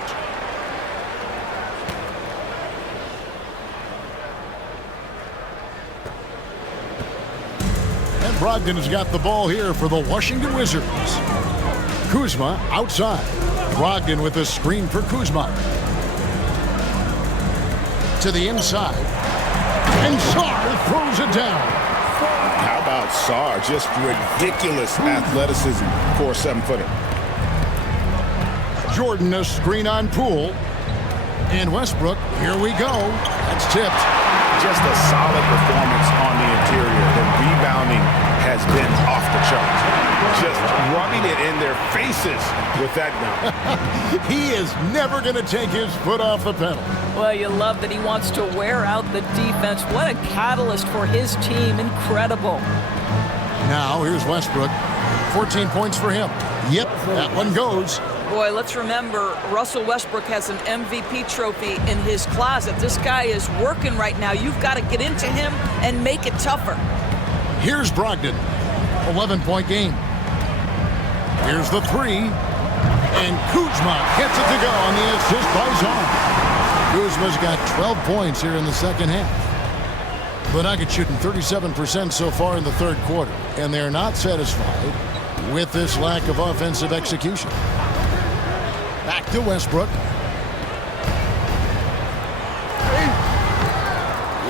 Brogdon has got the ball here for the Washington Wizards. Kuzma outside. Brogdon with a screen for Kuzma. To the inside. And Sarr throws it down. How about Sarr? Just ridiculous athleticism for a 7-footer. Jordan a screen on Poole. And Westbrook, here we go. That's tipped. Just a solid performance on the interior. The rebounding has been off the charts. Just rubbing it in their faces with that gun. He is never going to take his foot off the pedal. Well, you love that he wants to wear out the defense. What a catalyst for his team. Incredible. Now, here's Westbrook. 14 points for him. Yep, that one goes. Boy, let's remember, Russell Westbrook has an MVP trophy in his closet. This guy is working right now. You've got to get into him and make it tougher. Here's Brogdon. 11-point game. Here's the three. And Kuzma gets it to go on the assist by Sarr. Kuzma's got 12 points here in the second half. The Nuggets shooting 37% so far in the third quarter. And they're not satisfied with this lack of offensive execution. Back to Westbrook.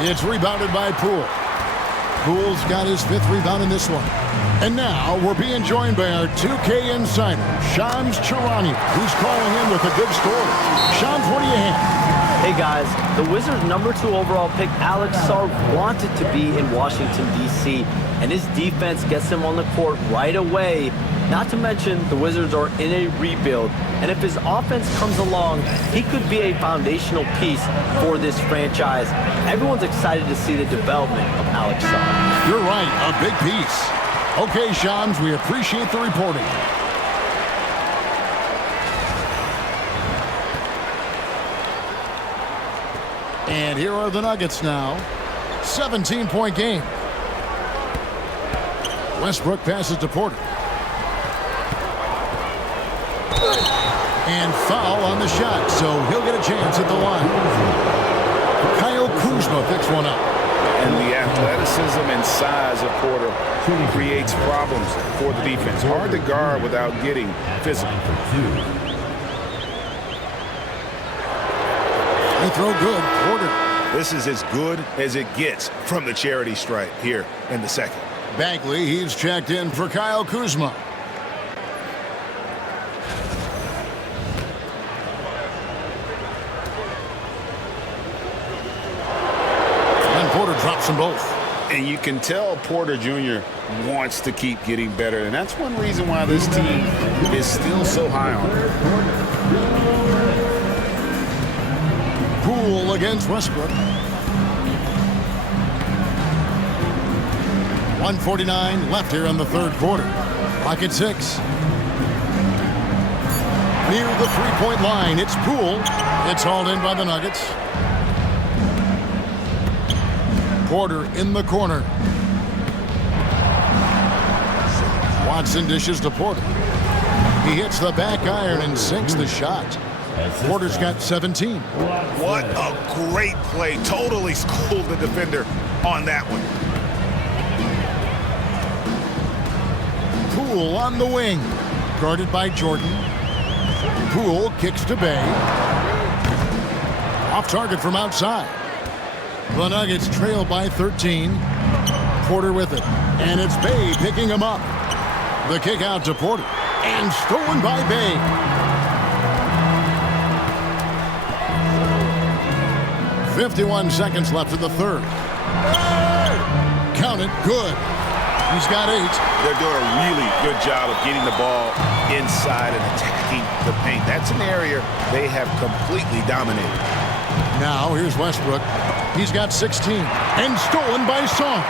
It's rebounded by Poole. Poole's got his 5th rebound in this one. And now we're being joined by our 2K insider, Shams Charania, who's calling in with a good story. Shams, what do you have? Hey guys, the Wizards' #2 overall pick, Alex Sarr, wanted to be in Washington, D.C., and his defense gets him on the court right away. Not to mention, the Wizards are in a rebuild, and if his offense comes along, he could be a foundational piece for this franchise. Everyone's excited to see the development of Alex Sarr. You're right, a big piece. Okay, Shams, we appreciate the reporting. And here are the Nuggets now. 17-point game. Westbrook passes to Porter. And foul on the shot, so he'll get a chance at the line. Kyle Kuzma picks one up. And the athleticism and size of Porter creates problems for the defense. Hard to guard without getting physical. They throw good. Porter. This is as good as it gets from the charity stripe here in the second. Bagley, he's checked in for Kyle Kuzma. And Porter drops them both. And you can tell Porter Jr. wants to keep getting better. And that's one reason why this team is still so high on him. Poole against Westbrook. 1:49 left here in the third quarter. Clock at 6. Near the three-point line, it's Poole. It's hauled in by the Nuggets. Porter in the corner. Watson dishes to Porter. He hits the back iron and sinks the shot. Porter's got 17. What a great play. Totally schooled the defender on that one. Poole on the wing. Guarded by Jordan. Poole kicks to Bay. Off target from outside. The Nuggets trail by 13. Porter with it. And it's Bay picking him up. The kick out to Porter. And stolen by Bay. .51 seconds left in the third. Count it. Good. He's got 8. They're doing a really good job of getting the ball inside and attacking the paint. That's an area they have completely dominated. Now here's Westbrook. He's got 16. And stolen by Sarr.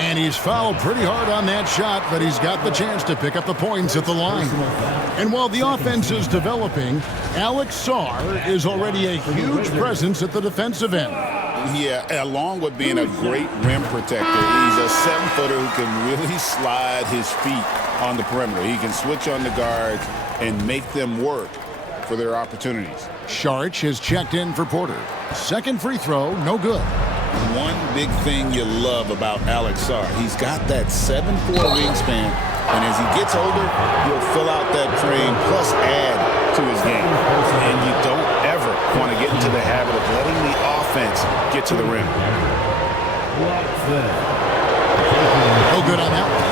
And he's fouled pretty hard on that shot, but he's got the chance to pick up the points at the line. And while the offense is developing, Alex Sarr is already a huge presence at the defensive end. Yeah, along with being a great rim protector, he's a 7-footer who can really slide his feet on the perimeter. He can switch on the guards and make them work for their opportunities. Saric has checked in for Porter. Second free throw, no good. One big thing you love about Alex Sarr, he's got that 7'4" wingspan, and as he gets older, he'll fill out that frame plus add to his game. And you don't ever want to get into the habit of letting the offense get to the rim. No good on that one.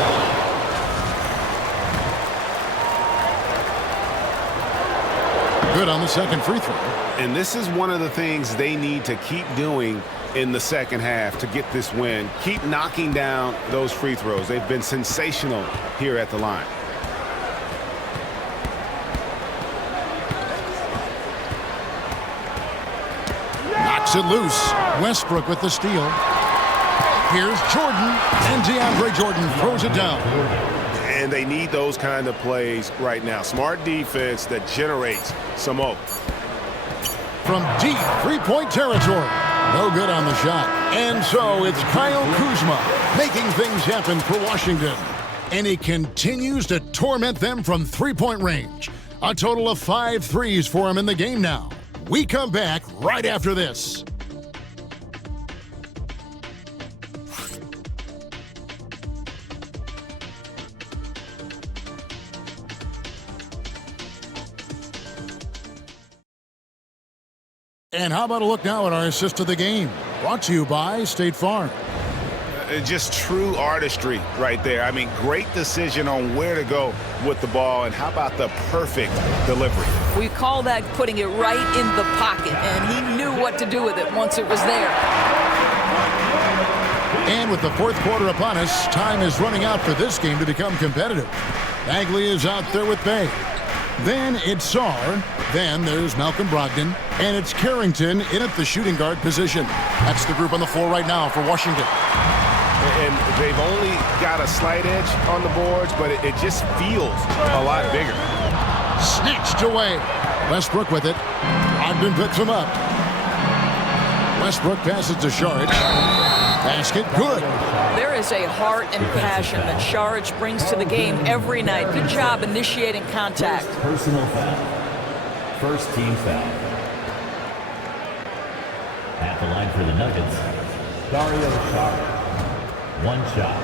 Good on the second free throw. And this is one of the things they need to keep doing in the second half to get this win. Keep knocking down those free throws. They've been sensational here at the line. Knocks it loose. Westbrook with the steal. Here's Jordan, and DeAndre Jordan throws it down. And they need those kind of plays right now. Smart defense that generates some hope. From deep three-point territory. No good on the shot. And so it's Kyle Kuzma making things happen for Washington. And he continues to torment them from three-point range. A total of 5 threes for him in the game now. We come back right after this. And how about a look now at our assist of the game? Brought to you by State Farm. Just true artistry right there. I mean, great decision on where to go with the ball, and how about the perfect delivery? We call that putting it right in the pocket, and he knew what to do with it once it was there. And with the fourth quarter upon us, time is running out for this game to become competitive. Bagley is out there with Bay. Then it's Sarr. Then there's Malcolm Brogdon. And it's Carrington in at the shooting guard position. That's the group on the floor right now for Washington. And they've only got a slight edge on the boards, but it just feels a lot bigger. Snatched away. Westbrook with it. Brogdon picks him up. Westbrook passes to Saric. Basket good. There is a heart and passion that Saric brings to the game every night. Good job initiating contact. Personal foul. First team foul. At the line for the Nuggets, Dario Saric. One shot.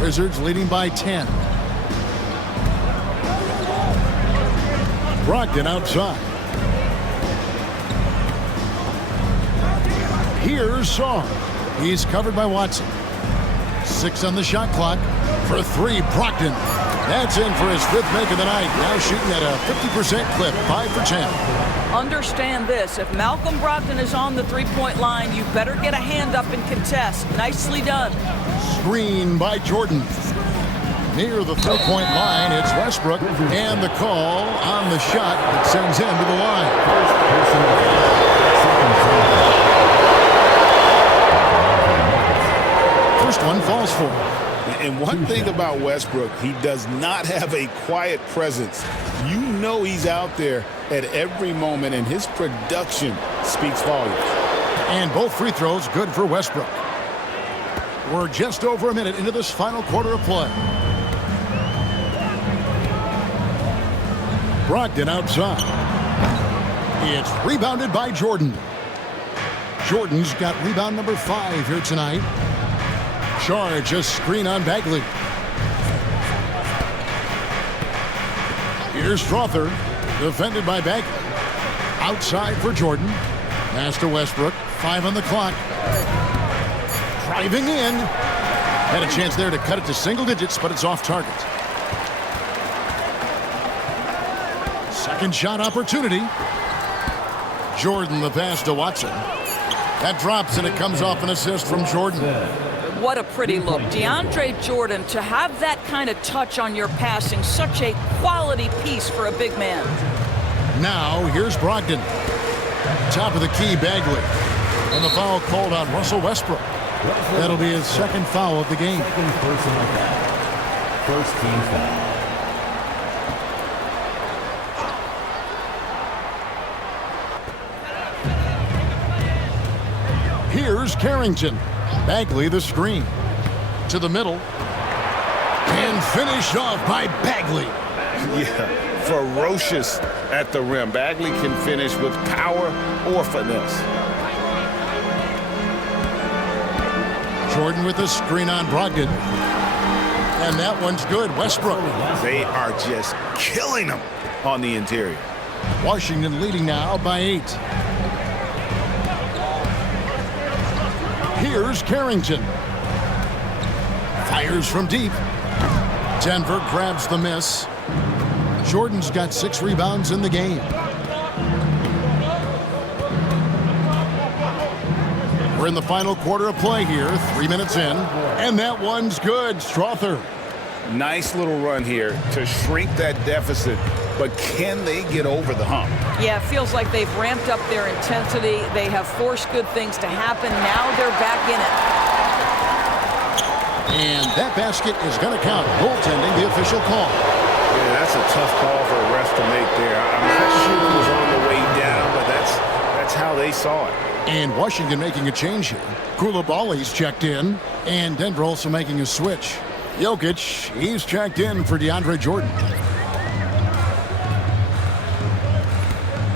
Wizards leading by 10. Brogdon outside. Here's Sarr. He's covered by Watson. 6 on the shot clock. For 3, Brogdon. That's in for his 5th make of the night. Now shooting at a 50% clip, 5 for 10. Understand this. If Malcolm Brogdon is on the three-point line, you better get a hand up and contest. Nicely done. Screen by Jordan. Near the 3-point line, it's Westbrook, and the call on the shot that sends him to the line. First one falls for him. And one thing about Westbrook, he does not have a quiet presence. You know he's out there at every moment, and his production speaks volumes. And both free throws good for Westbrook. We're just over a minute into this final quarter of play. Brogdon outside. It's rebounded by Jordan. Jordan's got rebound number 5 here tonight. Charge a screen on Bagley. Here's Strother, defended by Bagley. Outside for Jordan. Pass to Westbrook. 5 on the clock. Driving in. Had a chance there to cut it to single digits, but it's off target. Second shot opportunity. Jordan the pass to Watson. That drops and it comes off an assist from Jordan. What a pretty look. DeAndre Jordan, to have that kind of touch on your passing, such a quality piece for a big man. Now here's Brogdon. Top of the key, Bagley. And the foul called on Russell Westbrook. That'll be his 2nd foul of the game. Second personal foul. First team foul. Here's Carrington. Bagley the screen. To the middle. And finished off by Bagley. Yeah, ferocious at the rim. Bagley can finish with power or finesse. Jordan with a screen on Brogdon. And that one's good. Westbrook. They are just killing them on the interior. Washington leading now by 8. Here's Carrington. Fires from deep. Denver grabs the miss. Jordan's got 6 rebounds in the game. We're in the final quarter of play here, 3 minutes in. And that one's good. Strother. Nice little run here to shrink that deficit, but can they get over the hump? Yeah, it feels like they've ramped up their intensity. They have forced good things to happen. Now they're back in it. And that basket is going to count. Goaltending, the official call. Yeah, that's a tough call for a ref to make there. I'm not sure it was on the way down, but that's how they saw it. And Washington making a change here. Koulibaly's checked in, and Denver also making a switch. Jokic, he's checked in for DeAndre Jordan.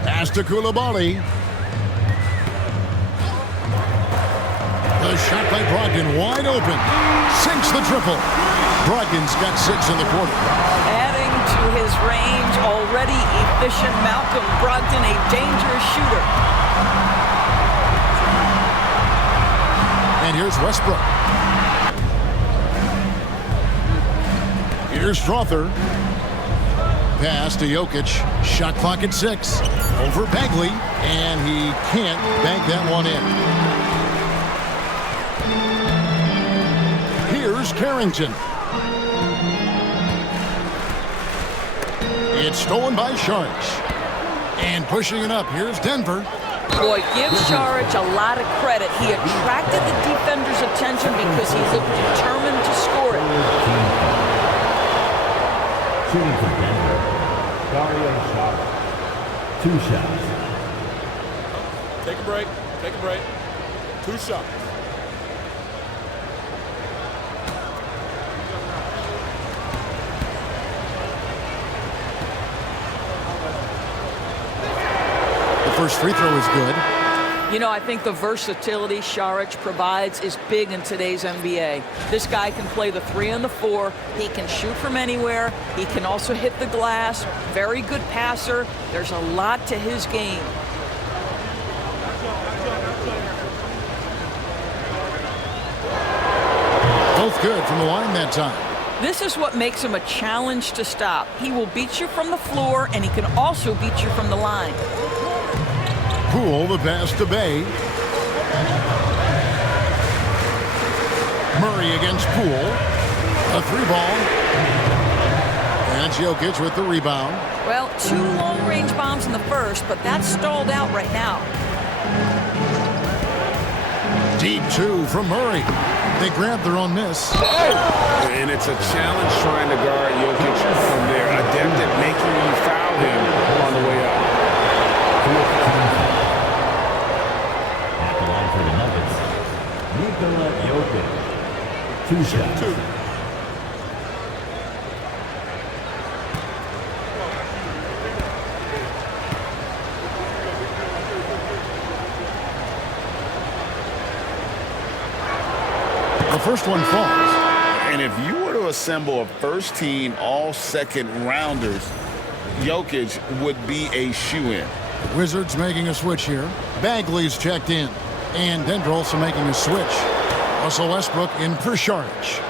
Pass to Koulibaly. The shot by Brogdon, wide open. Sinks the triple. Brogdon's got 6 in the quarter. Adding to his range, already efficient Malcolm Brogdon, a dangerous shooter. And here's Westbrook. Here's Strother. Pass to Jokic. Shot clock at 6. Over Bagley. And he can't bank that one in. Here's Carrington. It's stolen by Saric. And pushing it up. Here's Denver. Boy, give Saric a lot of credit. He attracted the defender's attention because he looked determined to score it. Shooting for Denver, Dario Saric. 2 shots. Take a break. Take a break. 2 shots. The first free throw is good. You know, I think the versatility Saric provides is big in today's NBA. This guy can play the 3 and the 4. He can shoot from anywhere. He can also hit the glass. Very good passer. There's a lot to his game. Both good from the line that time. This is what makes him a challenge to stop. He will beat you from the floor, and he can also beat you from the line. Poole, the pass to Bay. Murray against Poole. A 3-ball. And Jokic with the rebound. Well, 2 long-range bombs in the first, but that's stalled out right now. Deep 2 from Murray. They grab their own miss. And it's a challenge trying to guard Jokic from there. Adept at making you foul him on the way up. At the line for the Nuggets, Nikola Jokic. 2 shots. The first one falls. And if you were to assemble a first-team all-second rounders, Jokic would be a shoo-in. Wizards making a switch here. Bagley's checked in. And Denver also making a switch. Russell Westbrook in for Saric.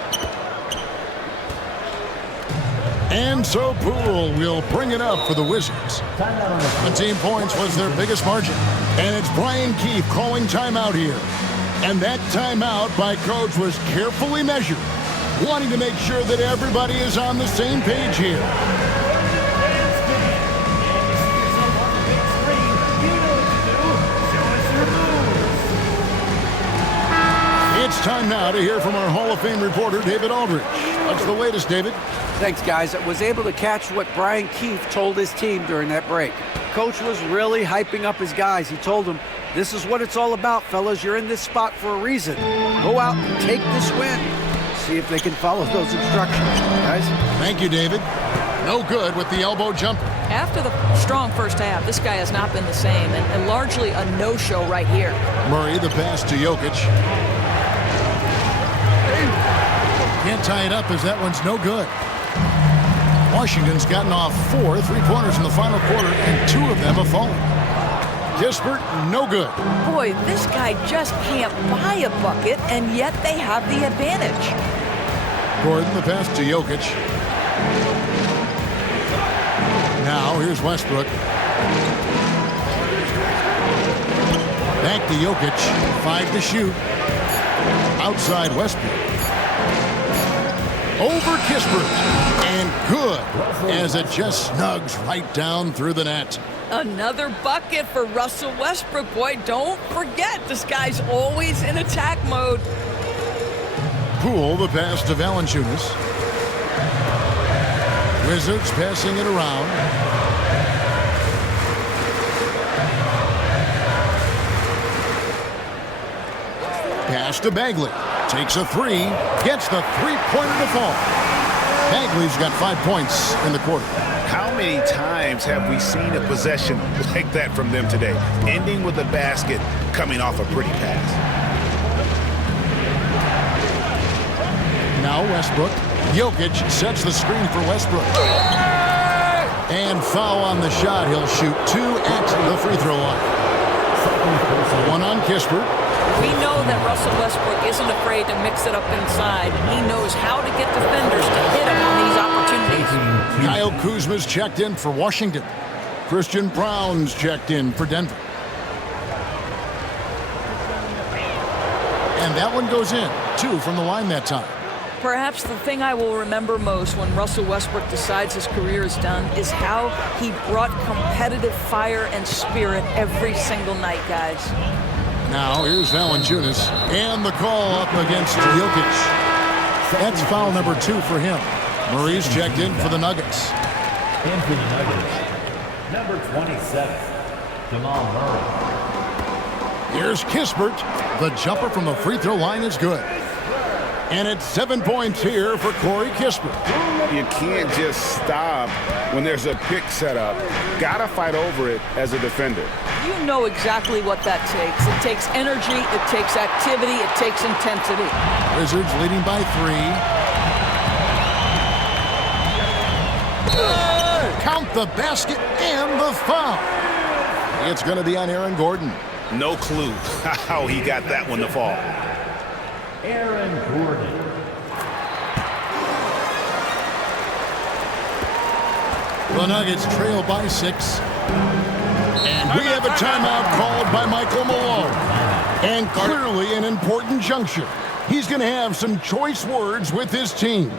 And so Poole will bring it up for the Wizards. The team points was their biggest margin. And it's Brian Keefe calling timeout here. And that timeout by Coach was carefully measured, wanting to make sure that everybody is on the same page here. It's time now to hear from our Hall of Fame reporter, David Aldridge. What's the latest, David? Thanks, guys. I was able to catch what Brian Keefe told his team during that break. Coach was really hyping up his guys. He told them, this is what it's all about, fellas. You're in this spot for a reason. Go out and take this win. See if they can follow those instructions, guys. Thank you, David. No good with the elbow jumper. After the strong first half, this guy has not been the same, and largely a no-show right here. Murray, the pass to Jokic. Can't tie it up as that one's no good. Washington's gotten off 4 3-pointers in the final quarter, and 2 of them have fallen. Kispert, no good. Boy, this guy just can't buy a bucket, and yet they have the advantage. Gordon, the pass to Jokic. Now, here's Westbrook. Back to Jokic. 5 to shoot. Outside Westbrook. Over Kispert. And good, as it just snugs right down through the net. Another bucket for Russell Westbrook. Boy, don't forget, this guy's always in attack mode. Poole, the pass to Valanciunas. Wizards passing it around. Pass to Bagley. Takes a 3. Gets the three-pointer to fall. Bagley's got 5 points in the quarter. How many times have we seen a possession like that from them today? Ending with a basket, coming off a pretty pass. Now Westbrook. Jokic sets the screen for Westbrook. And foul on the shot. He'll shoot 2 at the free throw line. 1 on Kispert. We know that Russell Westbrook isn't afraid to mix it up inside. He knows how to get defenders to hit him on these opportunities. Kyle Kuzma's checked in for Washington. Christian Brown's checked in for Denver. And that one goes in. 2 from the line that time. Perhaps the thing I will remember most when Russell Westbrook decides his career is done is how he brought competitive fire and spirit every single night, guys. Now here's Valanciunas, and the call up against Jokic. That's foul number 2 for him. Murray's checked in for the Nuggets. In for the Nuggets, number 27, Jamal Murray. Here's Kispert. The jumper from the free throw line is good. And it's 7 points here for Corey Kispert. You can't just stop when there's a pick set up. Gotta fight over it as a defender. You know exactly what that takes. It takes energy, it takes activity, it takes intensity. Wizards leading by 3. Count the basket and the foul. It's going to be on Aaron Gordon. No clue how he got that one to fall. Aaron Gordon. The Nuggets trail by 6. And we have a timeout called by Michael Malone. And clearly an important juncture. He's going to have some choice words with his team.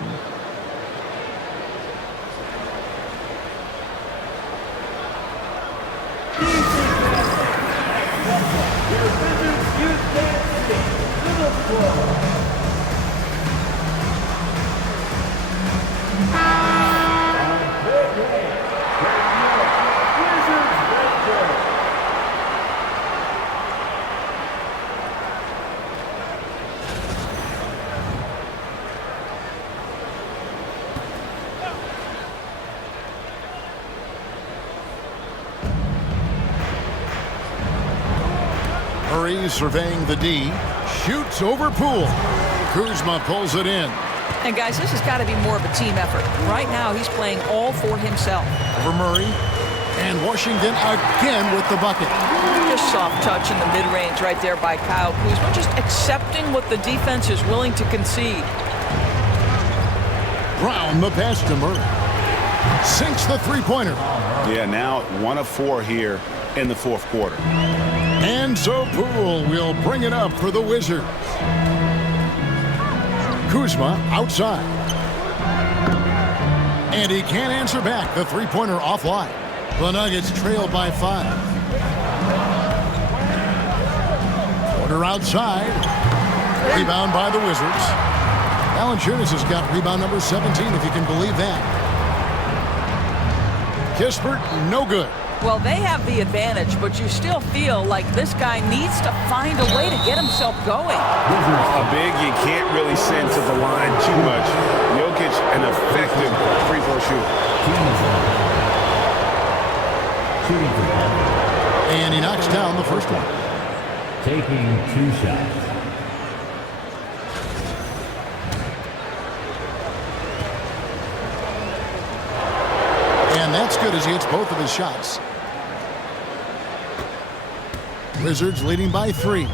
Murray surveying the D. Shoots over Poole. Kuzma pulls it in. And guys, this has got to be more of a team effort. Right now, he's playing all for himself. Over Murray. And Washington again with the bucket. Just soft touch in the mid-range right there by Kyle Kuzma. Just accepting what the defense is willing to concede. Brown, the pass to Murray. Sinks the three-pointer. Yeah, now 1 of 4 here in the fourth quarter. And so Poole will bring it up for the Wizards. Kuzma outside. And he can't answer back. The three-pointer offline. The Nuggets trail by 5. Porter outside. Rebound by the Wizards. Valanciunas has got rebound number 17, if you can believe that. Kispert, no good. Well, they have the advantage, but you still feel like this guy needs to find a way to get himself going. A big you can't really send to the line too much. Jokic, an effective free throw shooter. And he knocks down the first one. Taking 2 shots. And that's good as he hits both of his shots. Wizards leading by 3.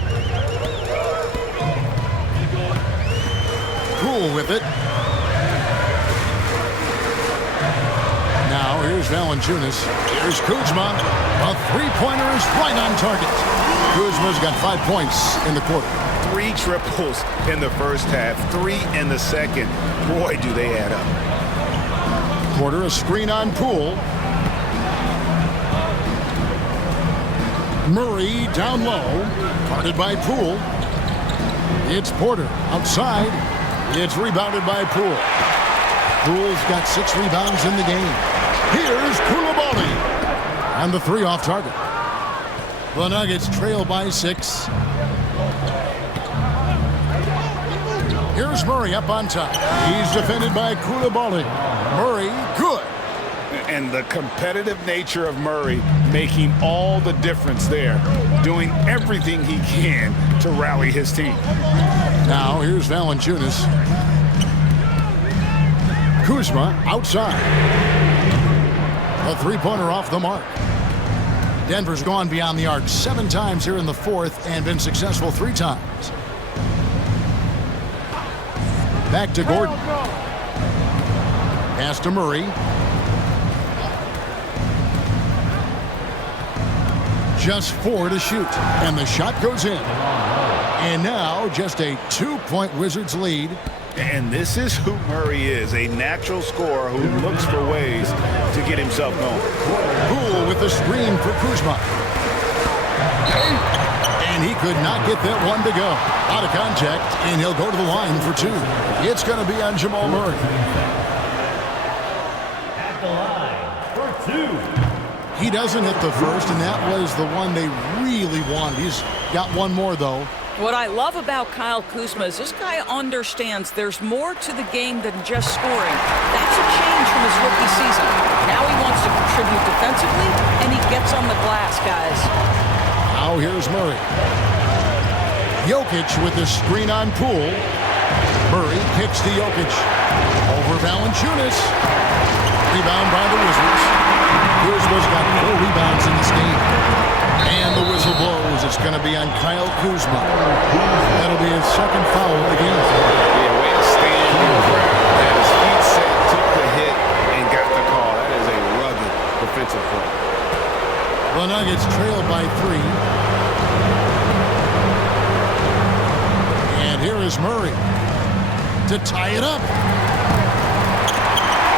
Poole with it. Now here's Valanciunas. Here's Kuzma. A three-pointer is right on target. Kuzma's got 5 points in the quarter. 3 triples in the first half, 3 in the second. Boy, do they add up. Porter, a screen on Poole. Murray down low. Guarded by Poole. It's Porter outside. It's rebounded by Poole. Poole's got 6 rebounds in the game. Here's Koulibaly. And the 3 off target. The Nuggets trail by 6. Here's Murray up on top. He's defended by Koulibaly. Murray, good. And the competitive nature of Murray making all the difference there, doing everything he can to rally his team. Now here's Valanciunas. Kuzma outside. A three-pointer off the mark. Denver's gone beyond the arc 7 times here in the fourth and been successful 3 times. Back to Gordon. Pass to Murray. Just 4 to shoot. And the shot goes in. And now just a 2-point Wizards lead. And this is who Murray is, a natural scorer who looks for ways to get himself going. Poole with the screen for Kuzma. And he could not get that one to go. Out of contact, and he'll go to the line for 2. It's going to be on Jamal Murray. At the line for 2. He doesn't hit the first, and that was the one they really wanted. He's got one more, though. What I love about Kyle Kuzma is this guy understands there's more to the game than just scoring. That's a change from his rookie season. Now he wants to contribute defensively, and he gets on the glass, guys. Now here's Murray. Jokic with the screen on Poole. Murray kicks to Jokic. Over Valanciunas. Rebound by the Wizards. Kuzma's got 4 rebounds in this game. And the whistle blows. It's going to be on Kyle Kuzma. That'll be his 2nd foul of the game. Yeah, way to stand your ground. Had his feet set, took the hit, and got the call. That is a rugged defensive play. The Nuggets trail by 3. And here is Murray to tie it up.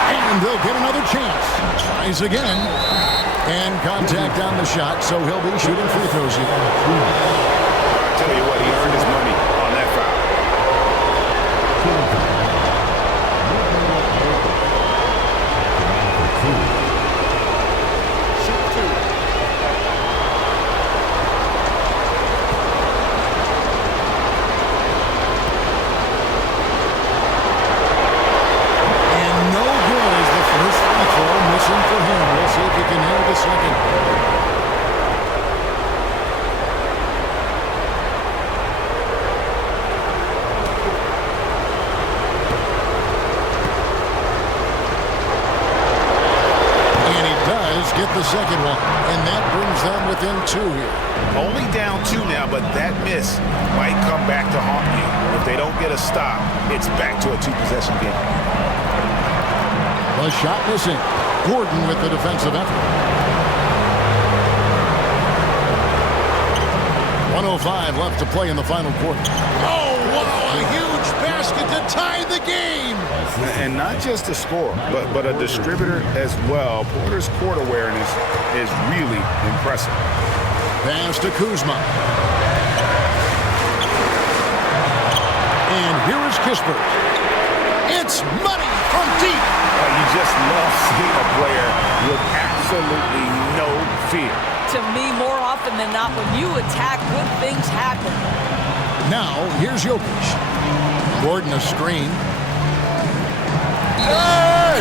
And they'll get another chance. Tries again. And contact on the shot, so he'll be shooting free throws here. I tell you what, he earned his money on that foul. And no good as the first free throw missing for him. We'll see if he can nail the second. And he does get the second one. And that brings them within 2 here. Only down 2 now, but that miss might come back to haunt you. If they don't get a stop, it's back to a 2-possession game. The shot missing. Gordon with the defensive effort. 1:05 left to play in the final quarter. Oh, wow, a huge basket to tie the game. And not just a scorer, but a distributor as well. Porter's court awareness is really impressive. Pass to Kuzma. And here is Kispert. It's money from deep. You just love seeing a player with absolutely no fear. To me, more often than not, when you attack, good things happen. Now, here's Jokic. Gordon a screen.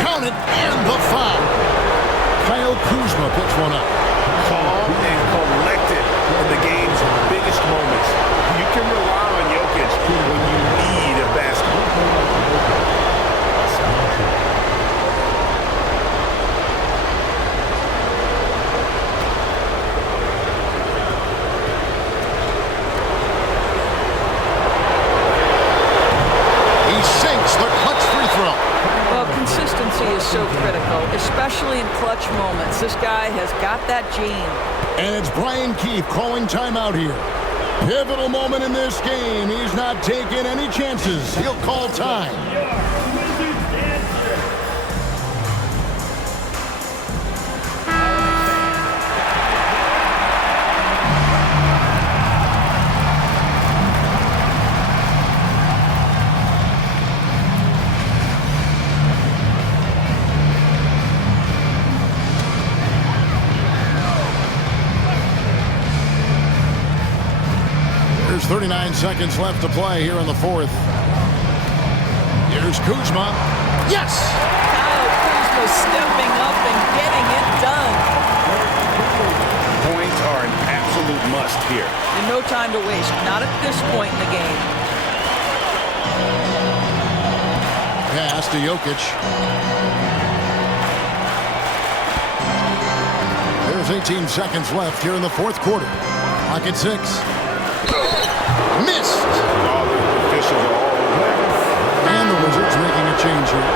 Count it, and the foul. Kyle Kuzma picks one up. Calm and collected in the game's biggest moments. You can rely on Jokic when you need a basket. Consistency is so critical, especially in clutch moments. This guy has got that gene. And it's Brian Keefe calling timeout here. Pivotal moment in this game. He's not taking any chances. He'll call time. There's 39 seconds left to play here in the fourth. Here's Kuzma. Yes! Kyle Kuzma stepping up and getting it done. Points are an absolute must here. And no time to waste. Not at this point in the game. Pass to Jokic. There's 18 seconds left here in the fourth quarter. Clock at 6. Missed. All the officials are all over that. And the Wizards making a change here.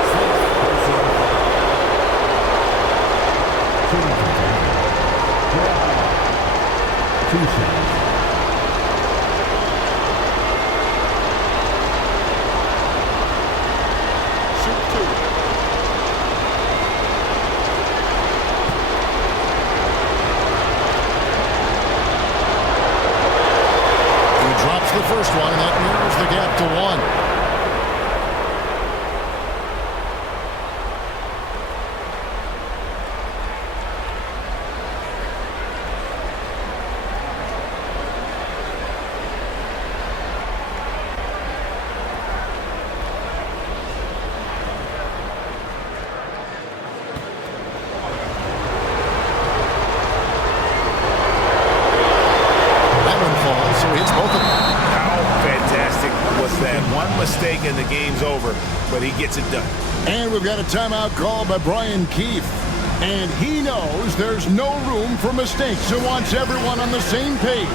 The first one, and that narrows the gap to 1. That one falls, so it's both of them. That one mistake and the game's over, but he gets it done. And we've got a timeout called by Brian Keefe. And he knows there's no room for mistakes and wants everyone on the same page.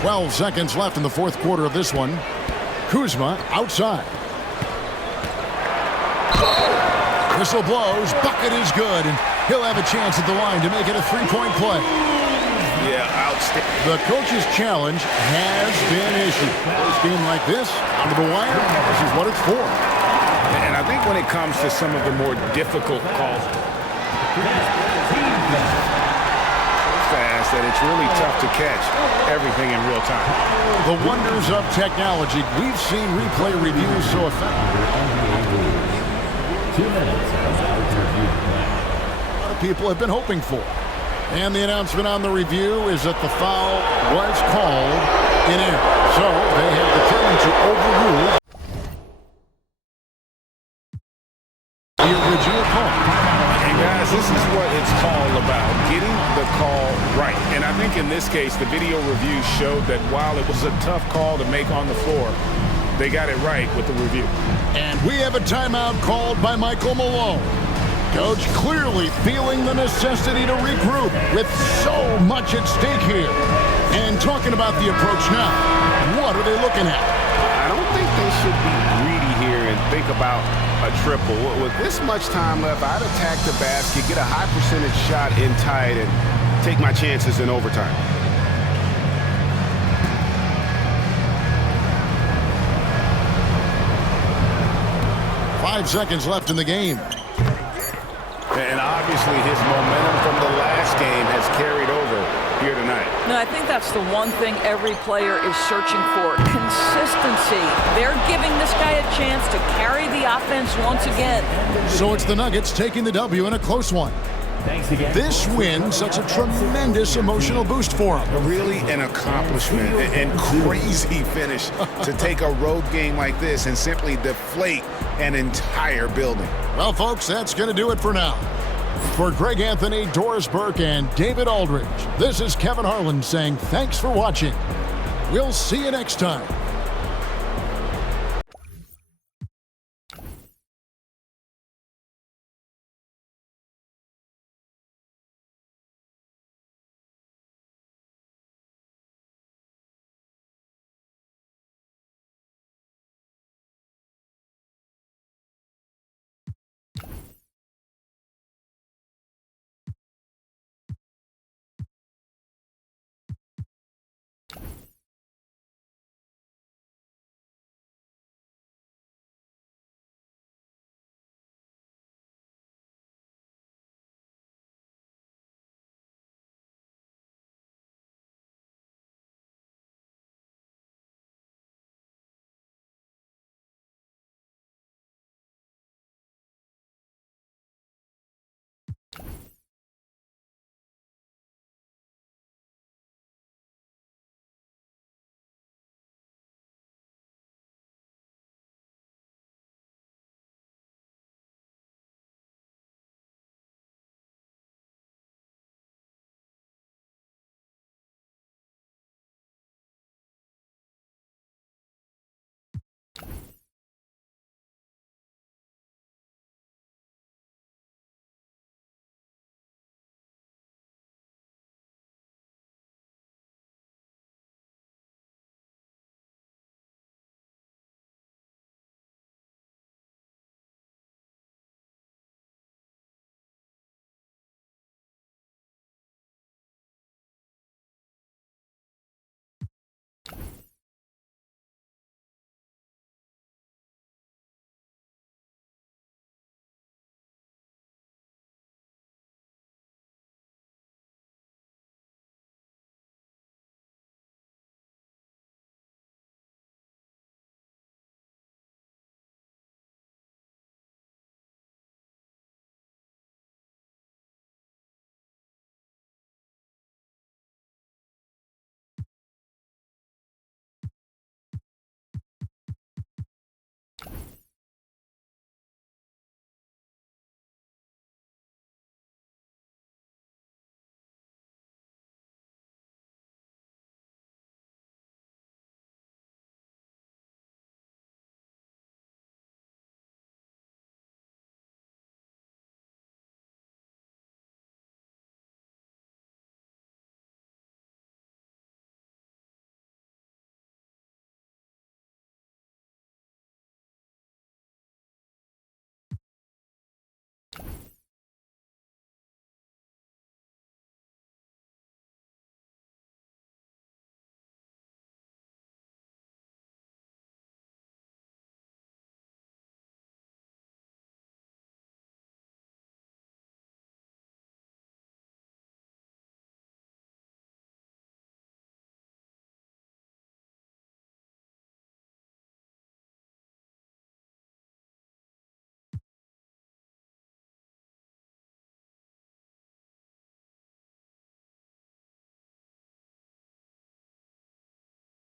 12 seconds left in the fourth quarter of this one. Kuzma outside. Whistle blows. Bucket is good, and he'll have a chance at the line to make it a three-point play. Yeah, outstanding. The coach's challenge has been issued. First game like this, under the wire, this is what it's for. And I think when it comes to some of the more difficult calls, fast that it's really tough to catch everything in real time. The wonders of technology. We've seen replay reviews so effective. 2 minutes. A lot of people have been hoping for. And the announcement on the review is that the foul was called in error. So they have determined to overrule the original call. And guys, this is what it's all about, getting the call right. And I think in this case, the video review showed that while it was a tough call to make on the floor, they got it right with the review. And we have a timeout called by Michael Malone. Coach clearly feeling the necessity to regroup with so much at stake here. And talking about the approach now, what are they looking at? I don't think they should be greedy here and think about a triple. With this much time left, I'd attack the basket, get a high percentage shot in tight, and take my chances in overtime. 5 seconds left in the game. And obviously his momentum from the last game has carried over here tonight. No, I think that's the one thing every player is searching for, consistency. They're giving this guy a chance to carry the offense once again. So it's the Nuggets taking the W in a close one. Thanks again. This win, such a tremendous emotional boost for them. Really an accomplishment and crazy finish to take a road game like this and simply deflate an entire building. Well, folks, that's going to do it for now. For Greg Anthony, Doris Burke, and David Aldridge, this is Kevin Harlan saying thanks for watching. We'll see you next time